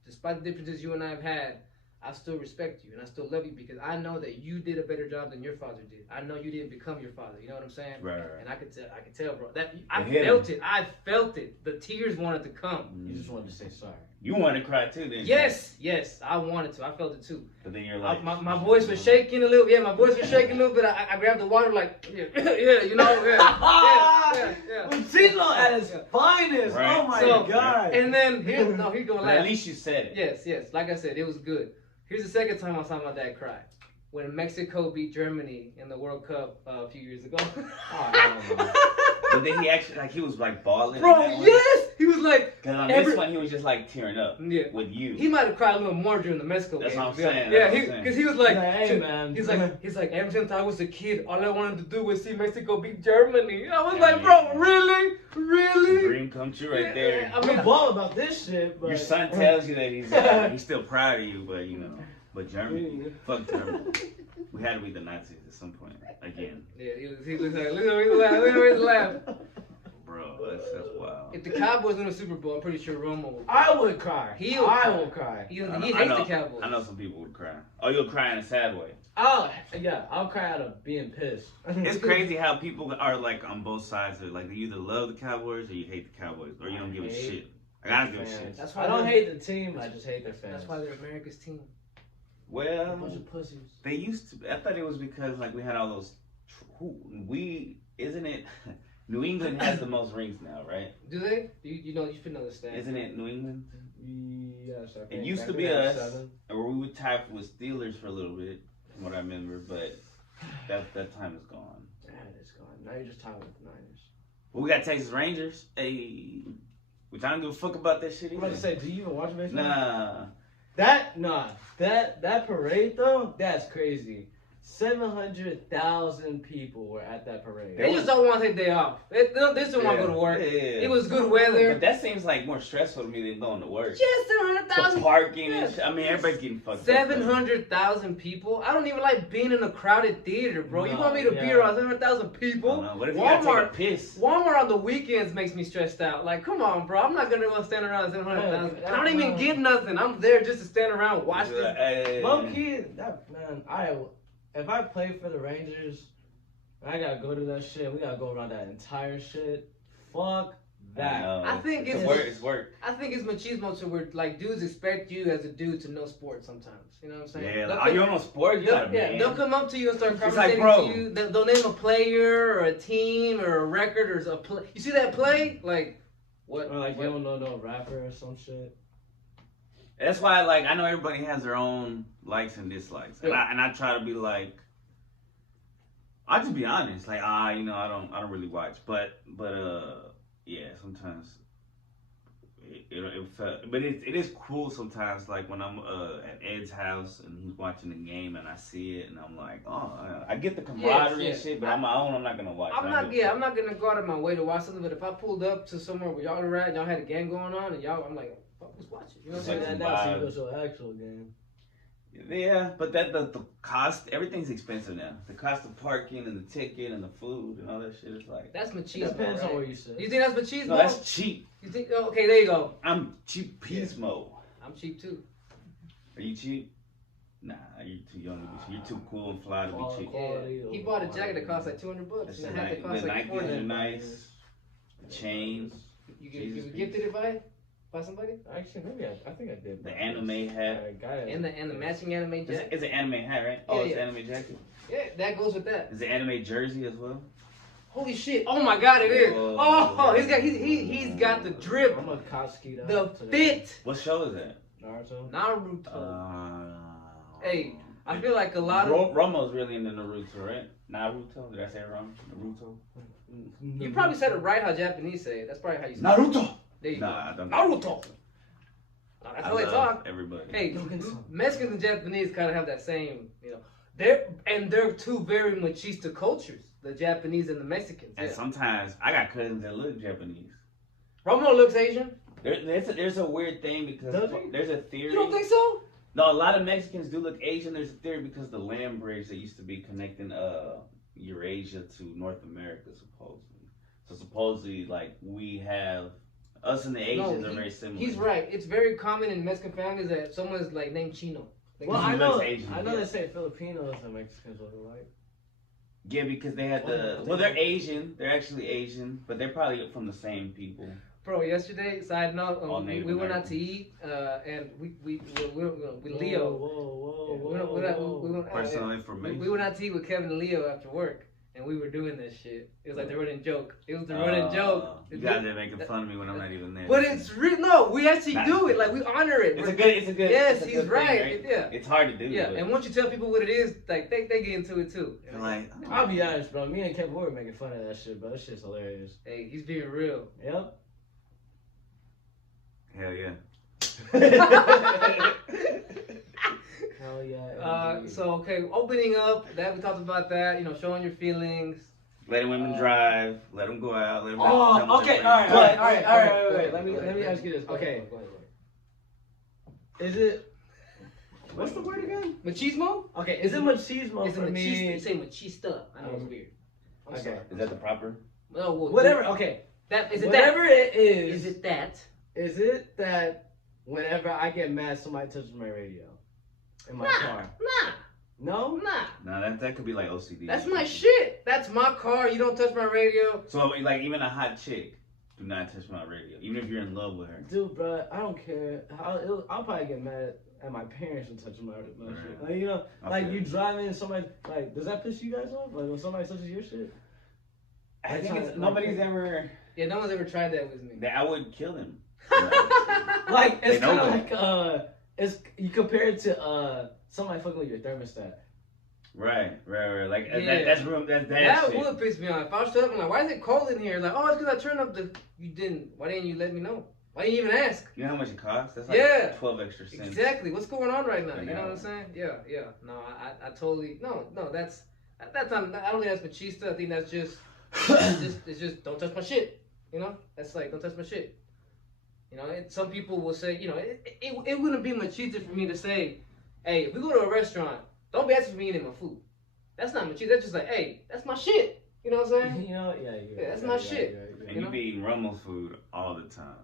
despite the differences you and I have had, I still respect you and I still love you because I know that you did a better job than your father did. I know you didn't become your father. You know what I'm saying? Right. And I could tell, bro. That I felt it. I felt it. The tears wanted to come. You just wanted to say sorry. You wanted to cry too, didn't Yes, I wanted to. I felt it too. But then you're like, my voice was shaking a little. Yeah, my voice was shaking a little bit. I grabbed the water like, yeah, you know, yeah. Machismo at its finest. Right. Oh my God. And then he's gonna laugh. At least you said it. Yes. Like I said, it was good. Here's the second time I saw my dad cry. When Mexico beat Germany in the World Cup a few years ago. But then he actually, he was bawling. Bro, yes! He was like... Because on this one, he was just tearing up with you. He might have cried a little more during the Mexico game. That's what I'm saying. Yeah, because he was like... Hey, man. He's like, ever since I was a kid, all I wanted to do was see Mexico beat Germany. I was like, bro, really? Really? Dream come true right there. I mean, ball about this shit, but... Your son tells you that he's still proud of you, but but Germany, fuck Germany. We had to beat the Nazis at some point again. Yeah, he looks like, look at his laugh. Bro, that's wild. If the Cowboys win the Super Bowl, I'm pretty sure Romo would. I would cry. I will cry. He hates the Cowboys. I know some people would cry. Oh, you'll cry in a sad way. I'll cry out of being pissed. It's crazy how people are on both sides of it. You either love the Cowboys or you hate the Cowboys, or you don't give a shit. I don't give a shit. That's why I don't hate the team. I just hate their fans. That's why they're America's team. Well, a bunch of pussies. They used to. I thought it was because we had all those. Isn't it? New England has the most rings now, right? Do they? You should know the stats. Isn't it New England? Yes, I think. It used to be us, or we would tie with Steelers for a little bit, from what I remember, but that time is gone. Yeah, it's gone. Now you're just talking with the Niners. Well, we got Texas Rangers. Hey, which I don't give a fuck about that shit either. I'm about to say, do you even watch baseball? Nah. That parade though, that's crazy. 700,000 people were at that parade. They just don't want to take day off. They just don't want to go to work. Yeah. It was good weather. But that seems more stressful to me than going to work. Just 700,000. Parking and shit. I mean, everybody's getting fucked up. 700,000 people? I don't even like being in a crowded theater, bro. You want me to be around 700,000 people? What if you gotta take a piss? Walmart on the weekends makes me stressed out. Come on, bro. I'm not going to stand around 700,000. I don't even get nothing. I'm there just to stand around, watch this. Hey. Low key, if I play for the Rangers, I gotta go to that shit. We gotta go around that entire shit. Fuck that. I think it's work. I think it's machismo to where dudes expect you as a dude to know sports sometimes. You know what I'm saying? Yeah. You don't know sports? They'll come up to you and start conversating to you. They'll name a player or a team or a record or a play. You see that play? What? Or you don't know no rapper or some shit. That's why, I know everybody has their own likes and dislikes, and I try to be I'll just be honest, I don't really watch, but yeah, sometimes it is cool sometimes, when I'm at Ed's house and he's watching the game and I see it and I'm like, oh, I get the camaraderie and shit, but on my own I'm not gonna watch. I'm not gonna go out of my way to watch something, but if I pulled up to somewhere where y'all were at and y'all had a game going on and I'm like, Just watch it. You know what I'm It's saying? like that some now, so you vibes. go to an actual game. Yeah, but the cost, everything's expensive now. The cost of parking and the ticket and the food and all that shit is like. That's It machismo, depends right? on where you sit. You think that's machismo? No, that's cheap. You think? Oh, okay, there you go. I'm cheapismo. I'm cheap too. Are you cheap? Nah, you're too young to be cheap. You're too cool and fly to be cheap. Quality Yeah. He over bought a jacket that quality. cost like $200, That's and the a hat that cost like Nikes are $40. nice. The chains. You Jesus gifted it by somebody? Actually, maybe I think I did. The anime hat. And the matching anime jacket. It's an anime hat, right? Yeah, Oh, it's yeah. an anime jacket. Yeah, that goes with that. Is it anime jersey as well? Holy shit! Oh my god, it is. Whoa. Oh, he's got the drip, I'm a Koski. the fit. What show is that? Naruto. Naruto. Hey, I feel like a lot of Romo's really into Naruto, right? Naruto? Did I say it wrong? Naruto? you probably said it right how Japanese say it. That's probably how you say it. Naruto! There you Nah, I go. don't. Naruto. That's how they talk. Everybody. Hey, Mexicans and Japanese kind of have that same, you know. They're two very machista cultures, the Japanese and the Mexicans. And Yeah. sometimes I got cousins that look Japanese. Romo looks Asian. There's a weird thing because Does he? there's a theory. You don't think so? No, a lot of Mexicans do look Asian. There's a theory because the land bridge that used to be connecting Eurasia to North America, supposedly. So supposedly, like, we have us and the Asians are very similar. He's right. It's very common in Mexican families that someone's like named Chino. Like, Well, He I looks know. Asian, I know yeah. they say Filipinos and Mexicans look alike. Yeah, because they had they're Asian. They're actually Asian, but they're probably from the same people. Bro, yesterday, side note, All we Native went out to Americans. eat, and we Leo. We went, Personal information. we went out to eat with Kevin and Leo after work, and we were doing this shit. It was like the running joke. It was the running joke. You guys are making fun of me when I'm not even there. But it's real. No, we actually Nah. do it. Like we honor it. It's a good. Yes, it's a he's good right. Thing, Yeah. It's hard to do. Yeah, but and once you tell people what it is, like they get into it too. they're like, I'll be honest, bro. Me and Kevin were making fun of that shit, bro. That shit's hilarious. Hey, he's being real. Yep. hell yeah. Hell yeah. So okay, opening up. That we talked about that. You know, showing your feelings. Letting women drive. Let them go out. Let them Oh, okay. All right. Wait. Let me ask you this. Okay. Go ahead. Is it? What's the word again? Machismo? Okay. Is it machismo It's a for machista. me? You say machista. I know it's weird. I'm Okay. sorry. Is that the proper? No, well, Whatever. Okay. That is it. Whatever it Is is. it that? Is it that whenever I get mad, somebody touches my radio in my car? No. Nah. No, that could be like OCD. That's my shit. That's my car. You don't touch my radio. So like even a hot chick, do not touch my radio, even if you're in love with her. Dude, bro, I don't care. I'll probably get mad at my parents for touching my shit. Right. Like, you know, I like feel you it. driving and somebody, like, does that piss you guys off? Like when somebody touches your shit? I think Like, nobody's ever. Yeah, no one's ever tried that with me. That I would kill him. Like, it's They know kind of that. like, it's, you compare it to, somebody fucking with your thermostat. Right. Like Yeah. that's room. That's That shit. would piss me off. If I was stuck, I'm like, why is it cold in here? Like, oh, it's because I turned up the. You didn't. Why didn't you let me know? Why didn't you even ask? You know how much it costs? That's like Yeah. 12 extra cents. Exactly. What's going on right now? An You know what hour. I'm saying? Yeah. No, I totally. No. That's at that time. I don't think that's machista. I think that's just. it's just don't touch my shit. You know. That's like don't touch my shit. You know. Some people will say. You know. It wouldn't be machista for me to say, hey, if we go to a restaurant, don't be asking for me eating my food. That's not machista. That's just like, hey, that's my shit. You know what I'm saying? You know, yeah, that's my shit. And You you know? be eating Romo's food all the time.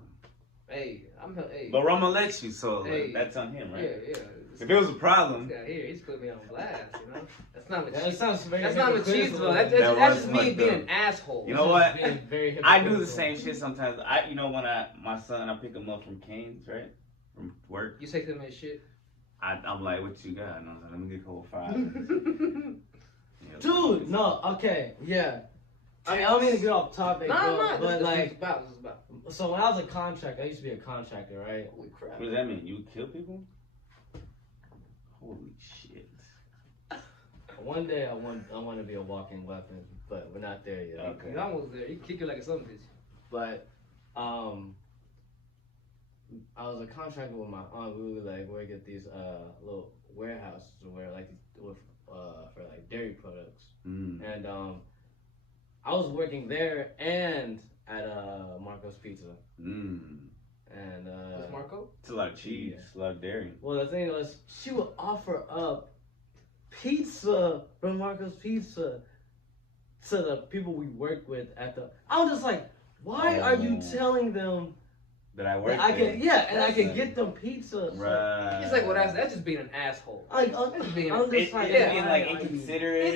Hey, Hey. But Romo lets you, so like, Hey. that's on him, right? Yeah. If it was a problem, This guy here, he's put me on blast. You know. That's not That machismo. sounds very That's not hypocritical. machismo. That's That that's was just me fucked being up. an asshole. You know what? Being very I do the hypocritical. same shit sometimes. When my son, I pick him up from Canes, right? From work. You say to him as shit. I'm like, what you got? And I was like, let me get a couple fries. Yeah, Dude, no, okay, yeah. I mean, I don't mean to get off topic, No. but This like, is about. This is about. so when I was a contractor, I used to be a contractor, right? Holy crap. What does that mean? You would kill people? Holy shit. One day I want to be a walking weapon, but we're not there yet. Okay. He's almost there. He can kick you like a son of a bitch. But, I was a contractor with my aunt. We would like work at these little warehouses where like for like dairy products, and I was working there and at Marco's Pizza. Mm. And What's Marco? It's a lot of cheese, a lot of dairy. Well, the thing was, she would offer up pizza from Marco's Pizza to the people we work with at the. I was just like, why are you telling them that I work? That I can, and I can get them pizza. Right. It's like, well, that's just being an asshole. Like, That's being, I'm just like, being like inconsiderate.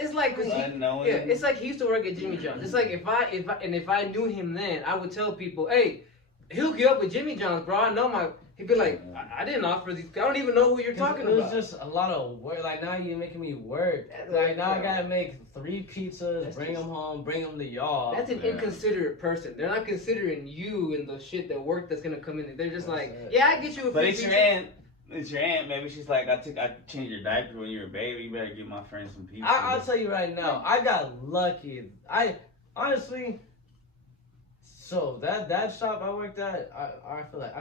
It's like unknowing. Yeah, it's like he used to work at Jimmy John's. It's like if I knew him then, I would tell people, hey, hook you up with Jimmy John's, bro. I know He'd be like, I didn't offer these. I don't even know who you're talking about. It was just a lot of work. Like, now you're making me work. Like, now I gotta make 3 pizzas, bring them home, bring them to y'all. That's an inconsiderate person. They're not considering you and the shit that work that's gonna come in. They're just like, yeah, I get you a But free it's pizza. your aunt. It's your aunt. Maybe she's like, I changed your diaper when you were a baby. You better give my friend some pizza. I'll tell you right now, I got lucky. I honestly. So that shop I worked at, I feel like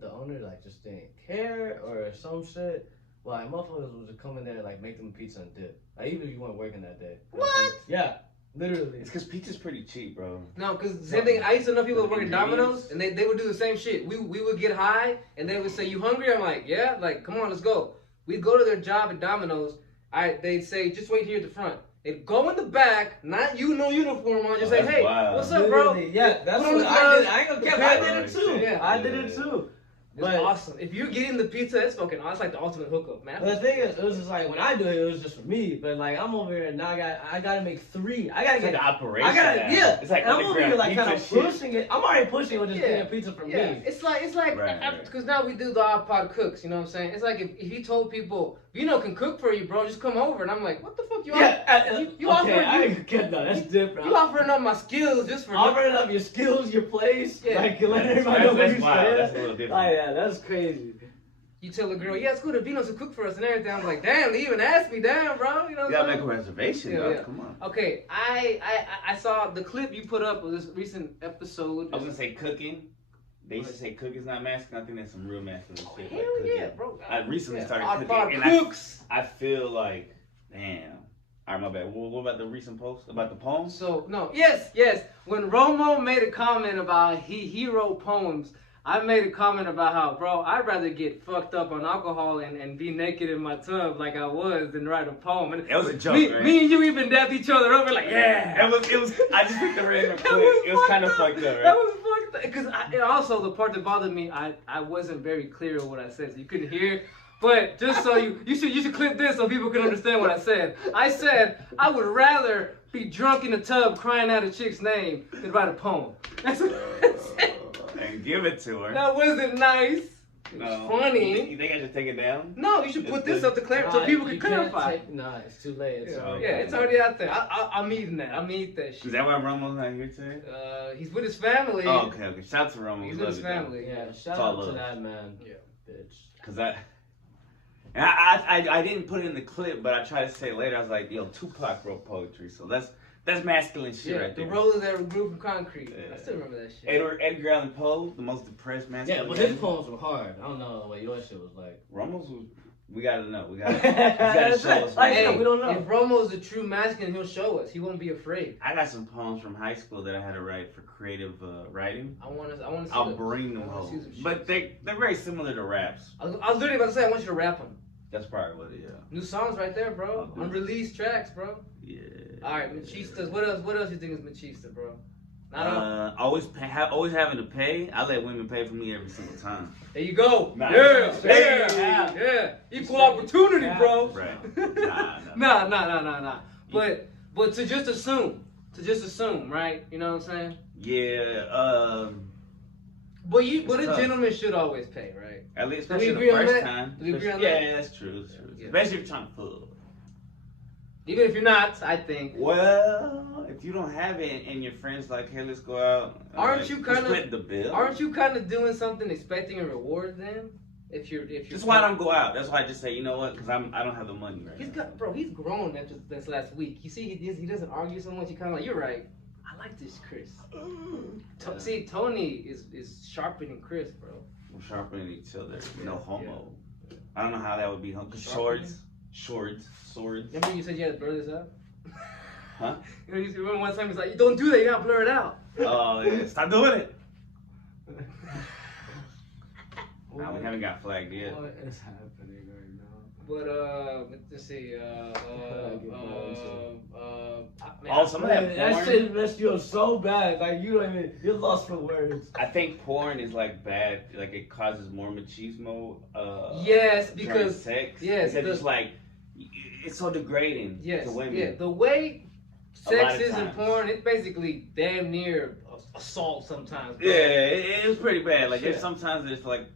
the owner like just didn't care or some shit. Well, like, motherfuckers would just come in there and like make them pizza and dip. Like, even if you weren't working that day. What? Yeah, literally. It's because pizza's pretty cheap, bro. No, because same thing. I used to know people that work at Domino's, and they would do the same shit. We would get high, and they would say, "You hungry?" I'm like, "Yeah." Like, come on, let's go. We'd go to their job at Domino's. They'd say, "Just wait here at the front." They'd go in the back, not you, no uniform on. Just say, "Hey, what's up, bro?" Literally, yeah, that's Put on what the I gloves, did. I ain't gonna the care. I did pants. it too. Yeah. I did it too. It's But awesome. If you're getting the pizza, it's fucking awesome. It's like the ultimate hookup, man. But the thing is, it was just like when I do it, it was just for me. But like I'm over here and now I gotta make 3. I gotta It's get like an operation. I gotta It's like and I'm over here underground like kind of pizza shit. pushing it. I'm already pushing it with just getting a pizza for Yeah, me. it's like Right. because now we do the iPod cooks. You know what I'm saying? It's like if he told people, Vino can cook for you, bro. Just come over, and I'm like, what the fuck you? You okay, offering? I ain't get that. That's different. You offering up my skills just for offering up your skills, your place, Yeah. like let everybody know what That's you wild. said. That's a little different. Oh yeah, that's crazy. You tell a girl, yeah, it's cool to Vino's to cook for us and everything. I'm like, damn, they even asked me, damn, bro. You know what You gotta I'm make a saying? reservation, Yeah, though. yeah. Come on. Okay, I saw the clip you put up of this recent episode. I was gonna say cooking. They used to say cooking's not masculine. I think that's some real masculine shit. Hell like cooking. yeah, bro. I recently started Our cooking, and cooks. I feel like, damn. All right, my bad. What about the recent post about the poems? So no, yes. When Romo made a comment about he wrote poems, I made a comment about how, bro, I'd rather get fucked up on alcohol and be naked in my tub like I was than write a poem. And It was a joke, right? Me and you even dapped each other up. We're like, yeah. It was. I just picked the random clip. It was kind of fucked up, right? That was fucked up. Because and also the part that bothered me, I wasn't very clear on what I said, so you couldn't hear. But just so you should clip this so people can understand what I said. I said I would rather be drunk in the tub crying out a chick's name than write a poem. That's what I said. And give it to her. That wasn't nice. It was funny. You think I should take it down? No, you should put this up to clarify so people can clarify. Nah, it's too late. It's already It's already out there. I'm eating that. I'm eating that shit. Is that why Romo's not here today? He's with his family. Oh, okay. Shout out to Romo. He's We with his love you, family. Yeah, shout It's all out to love. that man. Yeah. Bitch. Cause I didn't put it in the clip, but I tried to say it later. I was like, yo, Tupac wrote poetry, so that's masculine shit right The there. rollers that grew from concrete. Yeah. I still remember that shit. Edgar Allan Poe, the most depressed masculine. Yeah, but his poems were hard. I don't know what your shit was like. Romo's was. We gotta know. We gotta show us. Like, Hey, we don't know. if Romo's a true masculine, he'll show us. He won't be afraid. I got some poems from high school that I had to write for creative writing. I want to see. I'll bring them I wanna see home. some shit. But they're very similar to raps. I was literally about to say, I want you to rap them. That's probably what it is. New songs right there, bro. I'll do it. Unreleased tracks, bro. Yeah. All right, machistas. What else you think is machista, bro? Not always having to pay. I let women pay for me every single time. There you go. Nah. Yeah. Equal opportunity, bro. Right. Nah. But to just assume, right? You know what I'm saying? Yeah. But It's a tough. gentleman should always pay, right? At least, Do we especially agree the on first that? time. Do we agree on yeah, that? Yeah, that's true. That's true. Yeah. Especially if you're trying to fuck. Even if you're not, I think. Well, if you don't have it and your friends like, hey, let's go out. Aren't you kinda- split the bill? Aren't you kind of doing something expecting a reward then? If you're. That's why I don't go out. That's why I just say, you know what? Because I don't have the money right He's now. got, bro. He's grown after this last week. You see, he doesn't argue so much. He kind of like, you're right. I like this Chris. Yeah. See, Toney is sharpening Chris, bro. We're sharpening each other. Yeah, No homo. I don't know how that would be. Cause Sharpening? swords. Remember you said you had to blur this out? Huh? You know, you remember one time he's like, don't do that. You gotta blur it out. Oh yeah. Stop doing it. Nah, we haven't got flagged yet. What is happening right now? But let's see. Some of that That porn. shit messed you up so bad. Like you don't even. You're lost for words. I think porn is like bad. Like it causes more machismo. Yes, during because sex. yes, because it's like it's so degrading to women. Yeah, the way A lot sex of is in times. porn, it's basically damn near assault sometimes. Bro. Yeah, it's pretty bad. Like Yeah. there's sometimes it's like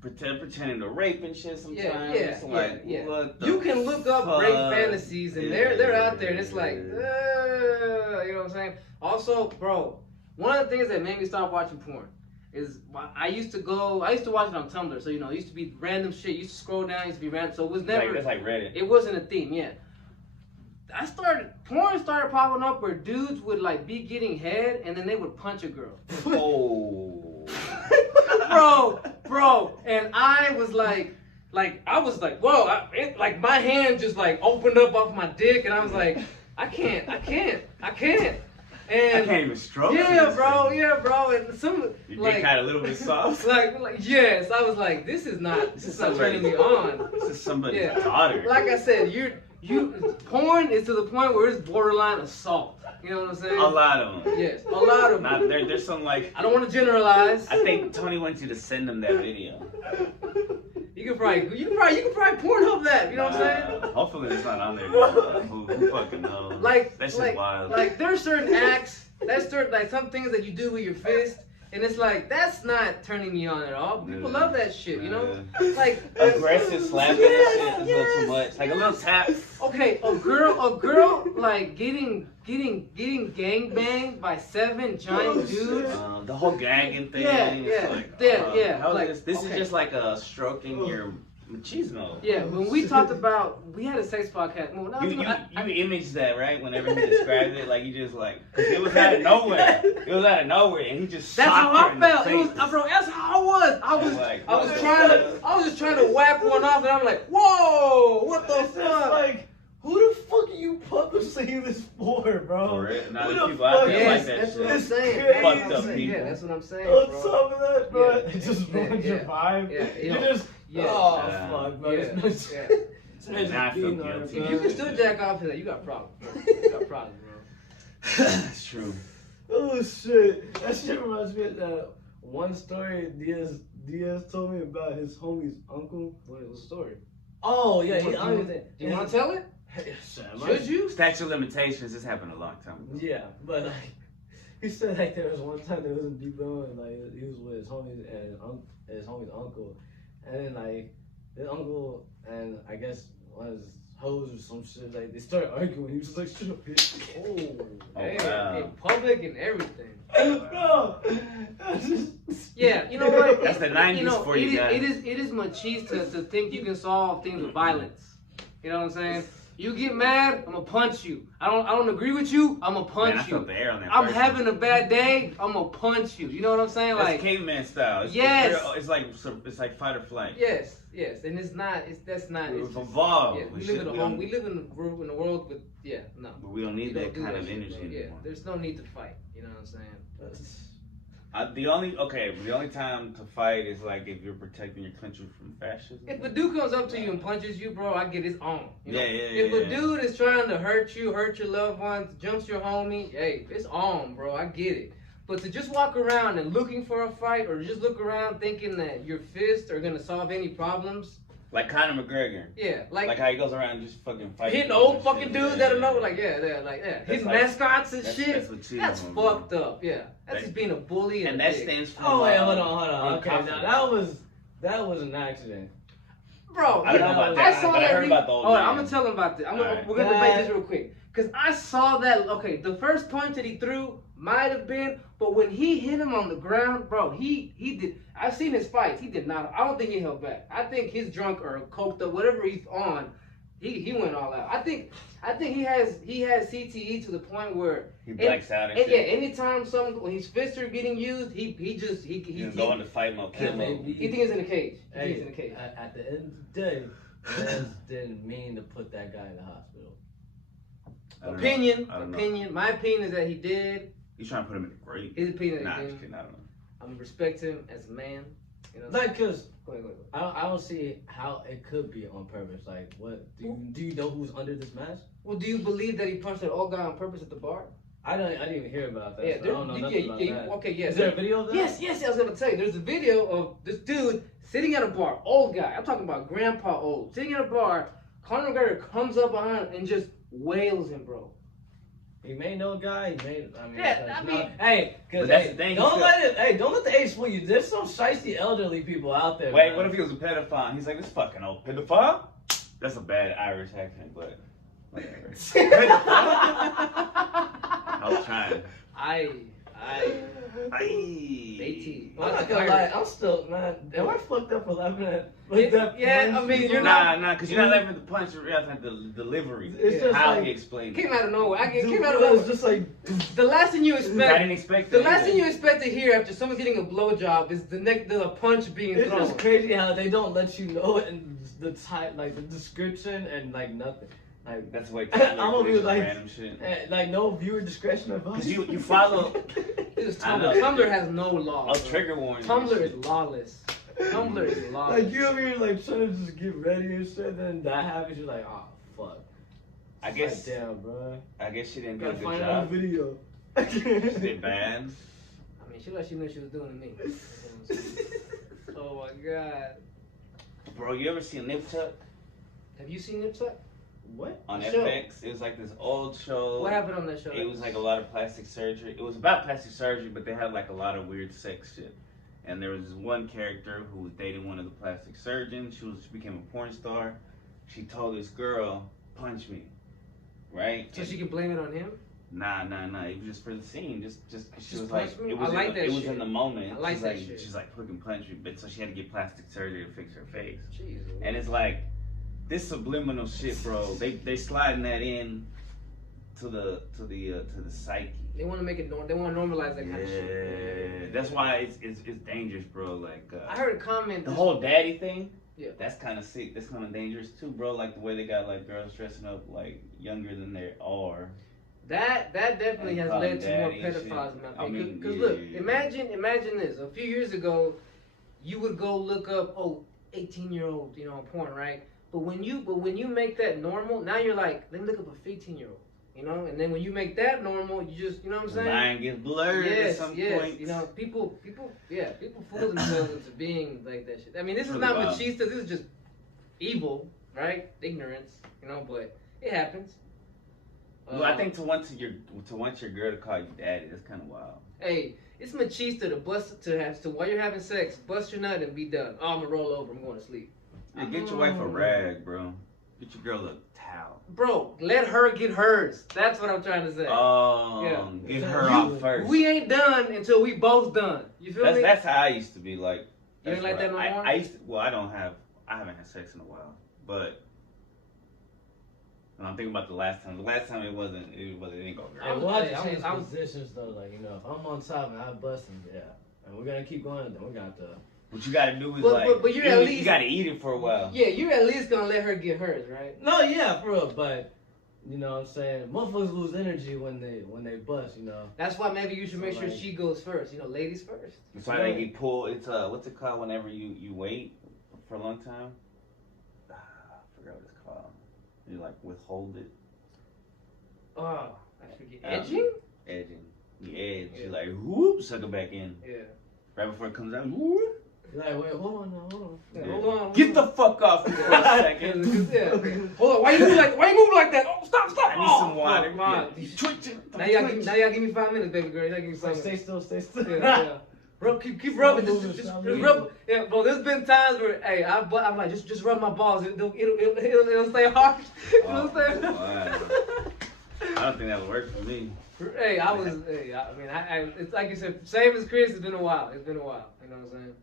pretending to rape and shit. Sometimes it's like what the You can look up fuck? rape fantasies, and they're out there, and it's like, you know what I'm saying? Also, bro, one of the things that made me stop watching porn is I used to watch it on Tumblr, so it used to be random shit. You used to scroll down, it used to be random, so it was never. It's like Reddit. It wasn't a theme yet. Porn started popping up where dudes would like be getting head, and then they would punch a girl. Oh. bro, and I was like, whoa, like my hand just like opened up off my dick, and I was like, I can't. And I can't even stroke. yeah, bro, and some Your like dick got a little bit soft. like yes, I was like, this is not turning me on. This is somebody's Yeah. daughter. Like I said, porn is to the point where it's borderline assault. You know what I'm saying? A lot of them. Yes, a lot of them. There's some like. I don't want to generalize. I think Tony wants you to send him that video. You can probably Pornhub that. You know what I'm saying? Hopefully it's not on there. Who fucking knows? That's just wild. Like there are certain acts. That's certain like some things that you do with your fist. And it's like, that's not turning me on at all. People love that shit, you know? Like aggressive slapping and shit is a little too much. Like a little tap. Okay, a girl like getting gang banged by 7 giant dudes. The whole gagging thing. This is just like a stroking your machismo. Yeah, when we talked about, we had a sex podcast. Well, you imaged that, right? Whenever he described it, like you just like, cause it was out of nowhere. It was out of nowhere, and he just. That's how I felt. It was, bro. That's how I was. I was just trying to whack one off, and I'm like, whoa, what the fuck? Like, who the fuck are you publishing this for, bro? For it, not Who the the people out fuck there like is- that That's shit. what I'm It's saying. crazy. Fucked up people. Yeah, that's what I'm saying, On bro. top of that, bro, Yeah. it just ruins your vibe. Yeah, You yeah. just, Yeah. oh Yeah. fuck, bro. Yeah. It's Yeah. it's Now I feel being on it, guilty. bro. If you can still jack off to that, you got problems. You got problems, bro. That's true. Oh shit, that shit reminds me of that one story Diaz told me about his homie's uncle. What was the story? Oh yeah, Do you want to tell it? Should you? Statute of limitations. This happened a long time ago. Yeah, but like he said, like there was one time there was in Debo and like he was with his homies and his homie's uncle, and then like his uncle and I guess one of his hoes or some shit, like they started arguing. He was just like, shut up, bitch. Oh, Hey, wow. in public and everything. No. Yeah, you know what? That's the 90s for you guys. It is machista to think you can solve things with violence. You know what I'm saying? You get mad, I'm gonna punch you. I don't agree with you, I'm gonna punch Man, I you. felt the air on that. I'm person. having a bad day, I'm gonna punch you. You know what I'm saying? That's Like caveman style. Yes. It's like fight or flight. yes, and that's not. We've It's just, evolved. yeah, we live in a world with no. But we don't need You that don't do kind that of shit, energy bro. Yeah, anymore. there's no need to fight. You know what I'm saying? The only time to fight is like if you're protecting your country from fascism. If a dude comes up to you and punches you, bro, I get his on. You know? Yeah. If a dude is trying to hurt you, hurt your loved ones, jumps your homie, hey, it's on, bro. I get it. But to just walk around and looking for a fight, or just look around thinking that your fists are gonna solve any problems, Like Conor McGregor. yeah, like How he goes around and just fucking fighting. hitting old fucking dudes that don't know, hitting like- mascots and that's shit. what you That's want, bro. fucked up. Yeah, that's just being a bully And a that dick. stands for. Oh wait, hold on. Okay, uncomfortable. now that was an accident. Bro, I don't know about I that, saw but I that. heard about the old Hold on, man. I'm gonna tell him about this. Alright. We're gonna debate this real quick. Cause I saw that. Okay, the first punch that he threw might have been, but when he hit him on the ground, bro, he did. I've seen his fights. He did not. I don't think he held back. I think he's drunk or coked up, whatever he's on. He went all out. I think he has CTE to the point where He blacks out and yeah, shit. anytime when his fists are getting used, he He's going to fight mode, kill mode. he thinks he's in a cage. He Hey, thinks he's in a cage. at the end of the day, Lance didn't mean to put that guy in the hospital. I don't know. Opinion. My opinion is that he did. He's trying to put him in the grave. His opinion. Nah, That he I'm just did. kidding. I don't know. I'm gonna respect him as a man. You know, Like, cause go ahead. I don't see how it could be on purpose. Like, what do you know who's under this mask? Well, do you believe that he punched that old guy on purpose at the bar? I didn't even hear about that. Yeah, So I don't know nothing about that. Okay, yes. Is there a video of that? Yes. I was gonna tell you. There's a video of this dude sitting at a bar, old guy. I'm talking about grandpa old, sitting at a bar. Conor McGregor comes up behind him and just wails him, bro. He may know a guy. He may. I mean, Yeah, I mean, hey, But cause that's hey, the thing, don't he's let it. Hey, don't let the age fool you. There's some shiesty elderly people out there. Wait, man. what if he was a pedophile? He's like, this fucking old pedophile? That's a bad Irish accent, but whatever. I was trying. I. Aye. I'm not gonna lie. I'm still, man. Am I fucked up for laughing at like that? Yeah, punch? I mean, you're Nah, because you're not laughing at the punch, you're laughing at the delivery. It's just how like- he explained Came it. out of nowhere. It Dude, came out of bro, nowhere. it's just like The last thing you I expect. didn't expect The it last either. thing you expect to hear after someone's getting a blowjob is the punch being it's thrown. just crazy how they don't let you know in the type, like the description and like nothing. Like That's what I'm gonna be just like, random shit. like no viewer discretion advice. Because you follow. This is I Tumblr. know. Tumblr has no law. Oh, trigger warning. Tumblr is lawless. Tumblr is lawless. Like you over here like trying to just get ready and shit, then that happens. You're like, oh fuck. I guess. Like, damn, bro. I guess she didn't do a Gotta good find out job. the video. She did bad. I mean, she like she knew she was doing to me. Oh my god. Bro, you ever seen Nip Tuck Have you seen Nip Tuck? What? on The show. FX? It was like this old show. What happened on that show? It was like a lot of plastic surgery. It was about plastic surgery, but they had like a lot of weird sex shit. And there was this one character who was dating one of the plastic surgeons. She became a porn star. She told this girl, "Punch me," right? So she can blame it on him? Nah. It was just for the scene. Just cause she Just was like, punch me? it was. I like in, that it was shit. in the moment. I like she's that like, shit. She's like, "Fucking punch me," but so she had to get plastic surgery to fix her face. Jesus. And it's like this subliminal shit, bro. They sliding that in to the psyche. They want to make it. They want to normalize that kind of shit. Yeah, that's why it's dangerous, bro. Like I heard a comment. the whole daddy thing. Yeah. That's kind of sick. That's kind of dangerous too, bro. Like the way they got like girls dressing up like younger than they are. That definitely And has call led them to more daddy and shit. pedophiles in my I opinion. mean, Because yeah, look, yeah. imagine this. A few years ago, you would go look up 18-year-old, on porn, right? But when you make that normal, now you're like, let me look up a 15-year-old, And then when you make that normal, you just, you know what I'm The saying? line gets blurred at some point. People fool themselves into being like that shit. I mean, this is Really not wild. machista. This is just evil, right? Ignorance, but it happens. Well, I think to want your girl to call you daddy, that's kind of wild. Hey, it's machista to while you're having sex, bust your nut and be done. Oh, I'm gonna roll over. I'm going to sleep. Yeah, get your wife a rag, bro. Get your girl a towel. Bro, let her get hers. That's what I'm trying to say. Oh, Yeah. get her off first. We ain't done until we both done. You feel me? That's how I used to be like. You ain't that's like what that no more? I used to. Well, I haven't had sex in a while, but. And I'm thinking about the last time. The last time it wasn't. It didn't go I great. was- We'll have hey, to I change was- I was- positions though. Like if I'm on top and I bust him, yeah, and we're gonna keep going. Then we got to. What you gotta do is But you're at least- you gotta eat it for a while. Yeah, you're at least gonna let her get hers, right? No, yeah, for real, but you know what I'm saying, motherfuckers lose energy when they bust. That's why maybe you should make So, sure like- she goes first. Ladies first. That's why they get pulled. It's what's it called whenever you wait for a long time? I forgot what it's called. You like withhold it. Oh, I forget. Edging? Edging. You edge. Yeah. You like whoop, suck it back in. Yeah. Right before it comes out. Whoop. You're like, wait, hold on, now, hold on. Yeah, Yeah. hold on. Get the fuck off me for a second. Yeah. Hold on. Why you move like that? Oh, stop! I need Oh, some water. come on. Yeah. You twitching. Now y'all give me 5 minutes, baby girl. Y'all give me It's 5 like minutes. stay still. Yeah. Rub, keep Stop rubbing. moving, Just stop rub. Yeah, bro. There's been times where, hey, I'm like, just rub my balls. It'll stay hard. It'll stay. Wow. I don't think that would work for me. Hey, I mean, it's like you said, same as Chris. It's been a while. You know what I'm saying?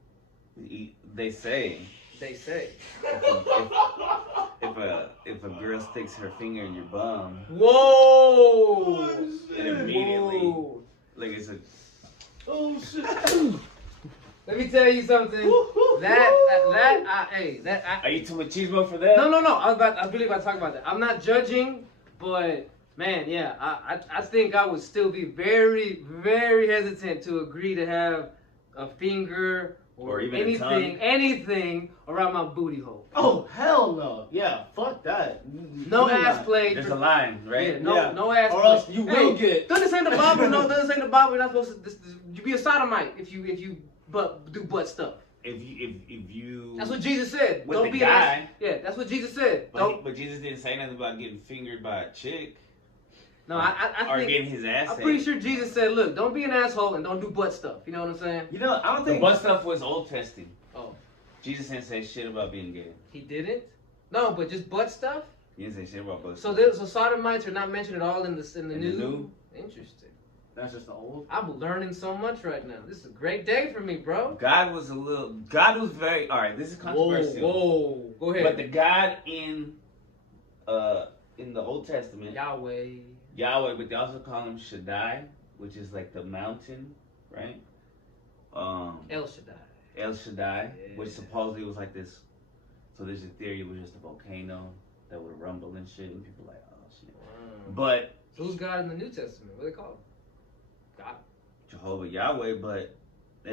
They say They say. if a girl sticks her finger in your bum, Whoa! it immediately Whoa. like it's a. Oh shit. Let me tell you something. Are you too machismo for that? No. I was really about to talk about that. I'm not judging, but man, yeah, I think I would still be very, very hesitant to agree to have a finger Or even a tongue. anything around my booty hole. Oh hell no! Yeah, fuck that. No ass play. There's a line, right? Yeah, no ass Or play. else you will get. Doesn't say in the Bible. No, doesn't say in the Bible. You're not supposed to. You be a sodomite if you do butt stuff. If you. That's what Jesus said. With Don't the be guy. an ass. Yeah, that's what Jesus said. But Jesus didn't say nothing about getting fingered by a chick. No, I or think, getting his ass. I'm pretty sure Jesus said, "Look, don't be an asshole and don't do butt stuff." You know what I'm saying? You know, I don't The think. butt stuff was Old Testament. Oh, Jesus didn't say shit about being gay. he didn't. No, but just butt stuff. He didn't say shit about butt So stuff. so sodomites are not mentioned at all in the In the new. new? Interesting. That's just the old. I'm learning so much right now. This is a great day for me, bro. God was very. All right, this is controversial. Whoa. Go ahead. But the God in the Old Testament, Yahweh, but they also call him Shaddai, which is like the mountain, right? El Shaddai. El Shaddai, Yeah. which supposedly was like this. So there's a theory it was just a volcano that would rumble and shit, and people like, oh shit. Wow. But So who's God in the New Testament? What do they call him? God. Jehovah Yahweh, but they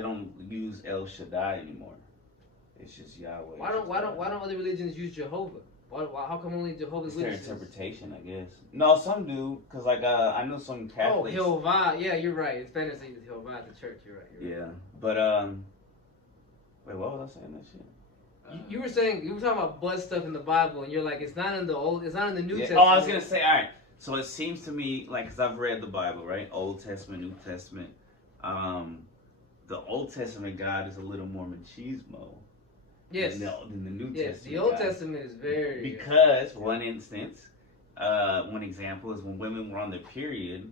don't use El Shaddai anymore. It's just Yahweh. Why don't other religions use Jehovah? How come only Jehovah's It's their Witnesses? interpretation, I guess. No, some do, cause like I know some Oh, Catholics. Jehovah. Yeah, you're right. In Spanish, they use Jehovah at the church. You're right. Yeah, but wait, what was I saying that shit? You were talking about butt stuff in the Bible, and you're like, it's not in the New Yeah. Testament. Oh, I was gonna say, all right. So it seems to me like, cause I've read the Bible, right? Old Testament, New Testament. The Old Testament God is a little more machismo. Yes. Than the New Yes. Testament. The Old God. Testament is very. Because one example is when women were on their period,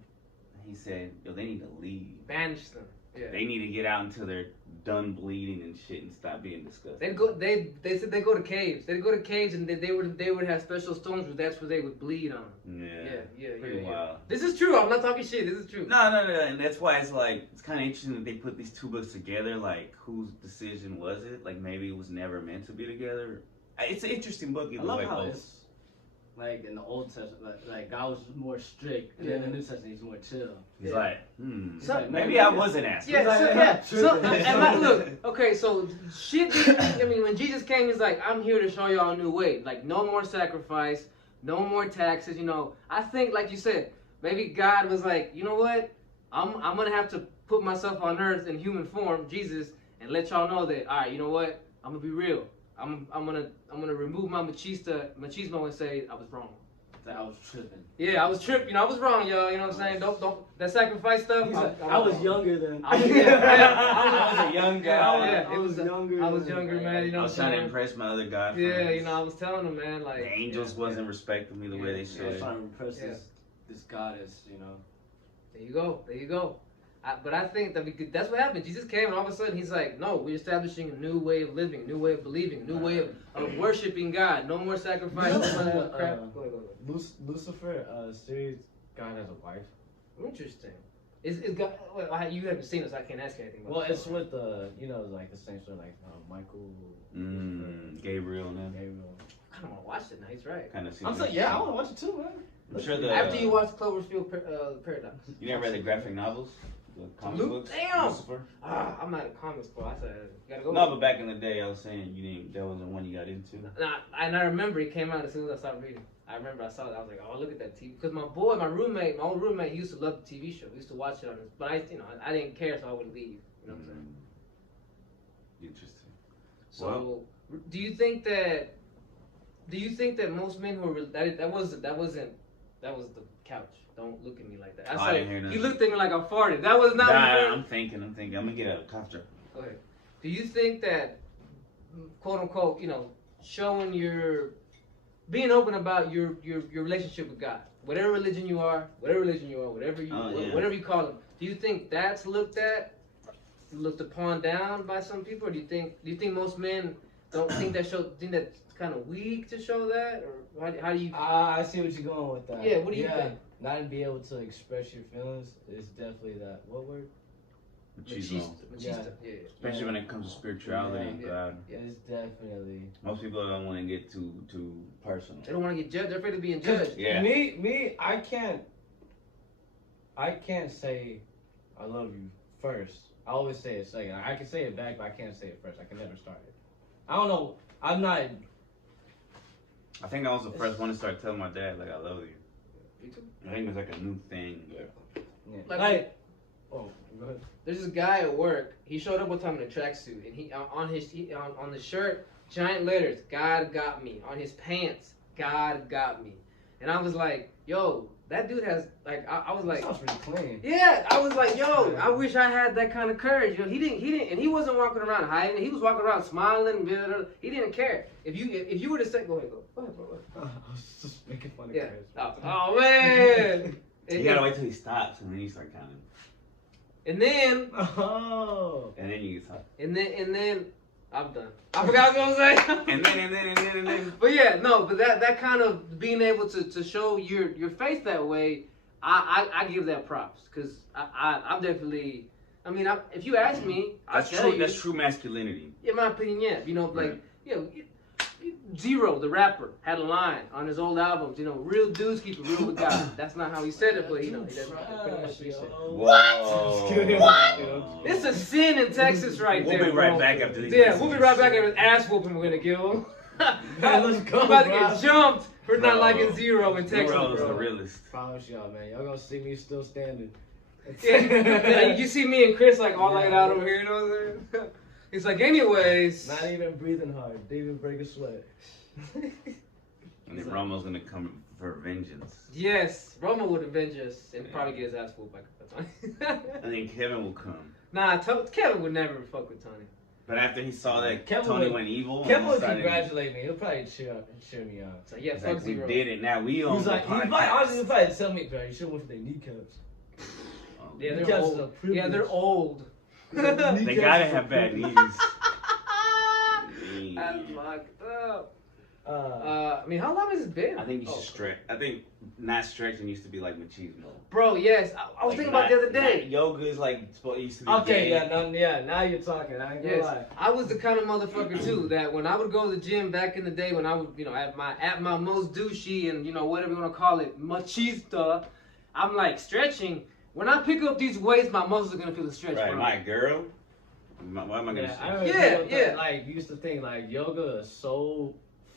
he said, yo, they need to leave. Banish them. Yeah. They need to get out until they're done bleeding and shit and stop being disgusting. They said they go to caves. They'd go to caves and they would have special stones where that's where they would bleed on. Yeah. Yeah. Wild. This is true. I'm not talking shit. This is true. No, and that's why it's like, it's kind of interesting that they put these two books together, like, whose decision was it? Like, maybe it was never meant to be together. It's an interesting book I either love way. how both. it's like in the Old Testament, like God was more strict, and then in the New Testament he's more chill. He's like, So- maybe I was an asshole. Yeah, True. so and like, look, okay, so shit. I mean, when Jesus came, he's like, I'm here to show y'all a new way. Like, no more sacrifice, no more taxes. You know, I think, like you said, maybe God was like, you know what? I'm gonna have to put myself on earth in human form, Jesus, and let y'all know that. All right, you know what? I'm gonna be real. I'm gonna remove my machismo and say I was wrong. That I was tripping. Yeah, I was tripping. You know, I was wrong, y'all. You know what I'm saying? Don't that sacrifice stuff. He's like, I was wrong. younger than. I was, I was a young guy. Yeah, I it was was younger. I was younger, man. You know I what was I'm trying to saying? impress my other guy friends. Yeah, you know, I was telling him, man, like The angels wasn't respecting me the way they I was should. trying to impress Yeah. this goddess, you know. There you go. But I think that that's what happened. Jesus came, and all of a sudden, he's like, no, we're establishing a new way of living, a new way of believing, a new way of worshiping God. No more sacrifice. You No know, more crap. Go ahead. Lucifer series, God has a wife. Interesting. It's God, well, you haven't seen it, so I can't ask you anything about Well, it. it's with the like the same sort of like Michael. Gabriel and them. Gabriel. I don't want to watch it now. He's right. Kind of. I'm saying, yeah, I want to watch it too, man. I'm sure the. After you watch Cloverfield Paradox. You never read the graphic novels, the comic Luke, books. damn! Lucifer? I'm not a comics bro. I said, you gotta go. No, but back in the day, I was saying you didn't. That wasn't one you got into. Nah, and I remember it came out as soon as I started reading. I remember I saw it. I was like, oh, look at that TV. Because my old roommate, he used to love the TV show. He used to watch it on his. But I didn't care, so I would leave. You know what I'm saying? Interesting. So, do you think that most men who are that wasn't the couch. Don't look at me like that. Oh, I didn't hear nothing. You looked at me like I farted. That was not. Nah, I'm thinking. I'm gonna get a cough drop. Go ahead. Do you think that, quote unquote, showing being open about your relationship with God, whatever religion you are, whatever you call them, do you think that's looked upon down by some people, or do you think most men don't think that's kind of weak to show that, or how do you? I see what you're going with that. Yeah, what do you think? Not being able to express your feelings is definitely that. What word? Machismo. Machista. Yeah. Especially when it comes to spirituality and God. Yeah, it's definitely. Most people don't want to get too personal. They don't want to get judged. They're afraid of being judged. Yeah. I can't say I love you first I always say it second. I can say it back, but I can't say it first. I can never start it. I don't know. I'm not. I think I was the first one to start telling my dad like I love you. Me too. I think it's like a new thing. Yeah. Like, oh, go ahead. there's this guy at work. He showed up one time in a tracksuit, and he on the shirt, giant letters, "God got me." On his pants, "God got me." And I was like, "Yo, that dude has like." I was like, Sounds pretty clean. "Yeah." I was like, "Yo, I wish I had that kind of courage." You know, he didn't, and he wasn't walking around hiding. He was walking around smiling. Blah, blah, blah. He didn't care. If you were to say, "Go ahead, bro." I was just making fun of Yeah. Chris. Oh man. You gotta wait till he stops and then you start counting. And then. Oh. And then you can talk. And then I'm done. I forgot what I was gonna say. And then. But yeah, no, but that kind of being able to show your face that way, I give that props because I'm definitely. I mean, if you ask me, That's I'll tell true. you. That's true masculinity. In my opinion, yeah. You know, like Yeah. Zero, the rapper, had a line on his old albums. You know, real dudes keep it real with God. That's not how he said it, but you know, he doesn't. Pretty much what he said. Whoa. It's a sin in Texas, right We'll there. be right bro. back after these. Yeah, we'll be right back after this ass whooping we're gonna give him. Man, let's go, We're about to bro. get jumped for not Bro. liking Zero in Texas, Zero's the bro. realest. Promise y'all, man. Y'all gonna see me still standing. Yeah, you see me and Chris like all laid out over here, you know what I'm saying? It's like, anyways. Not even breathing hard. Didn't even break a sweat. And then Romo's gonna come for vengeance. Yes, Roma would avenge us and probably get his ass whooped by Tony. And then Kevin will come. Nah, Kevin would never fuck with Tony. But after he saw that Kevin Tony would- went evil, Kevin and would started, congratulate me. He'll probably cheer me on. So yeah, he's fuck like, we Zero. did it. Now we own He's the like, he podcast. might honestly probably tell me, bro, you should have went for their kneecaps. Oh, Yeah, Kneecaps they're is a old. privilege. Yeah, they're old. They gotta have bad knees. That's fucked up. Uh, I mean, how long has it been? I think you should Oh. stretch. I think not stretching used to be like machismo. Bro, yes. I was Like, thinking about the other not day. yoga is like it used to be. okay, gay. now you're talking. I ain't gonna Yes, lie. I was the kind of motherfucker too that when I would go to the gym back in the day when I would, you know, at my most douchey and you know whatever you want to call it, machista, I'm like stretching. When I pick up these weights, my muscles are gonna feel the stretch, Right, bro. my girl. Why am I gonna Yeah, I say? remember Yeah, people yeah. Like, used to think, like, yoga is so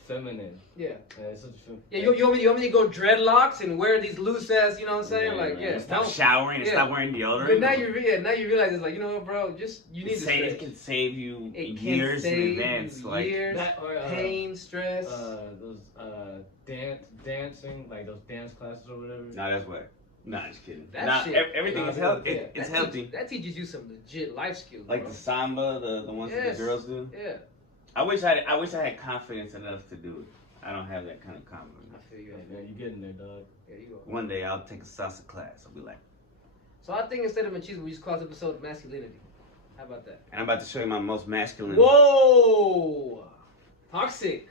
feminine. Yeah. It's such a Yeah, you want me to go dreadlocks and wear these loose ass, you know what I'm saying? Like, yeah. Stop don't- showering and yeah. stop wearing deodorant. But now you realize it's like, you know what, bro? Just you need to it stretch. can save you It can years in save advance. you Like years, That or, pain, stress. those dancing, like those dance classes or whatever. nah, that's what. Nah, just kidding. That Nah, shit- everything Nah, is healthy. yeah. It's That healthy. that teaches you some legit life skills, Like bro. the samba, the ones that Yes. the girls do. Yeah, I wish I had confidence enough to do it. I don't have that kind of I confidence. feel you. I Hey, feel man, you. you getting there, dog. Yeah, you go. One day I'll take a salsa class. I'll be like, So I think instead of machismo, we just call this episode masculinity. How about that? and I'm about to show you my most masculine. Whoa! Toxic.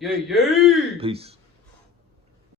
Yay, yay! Peace.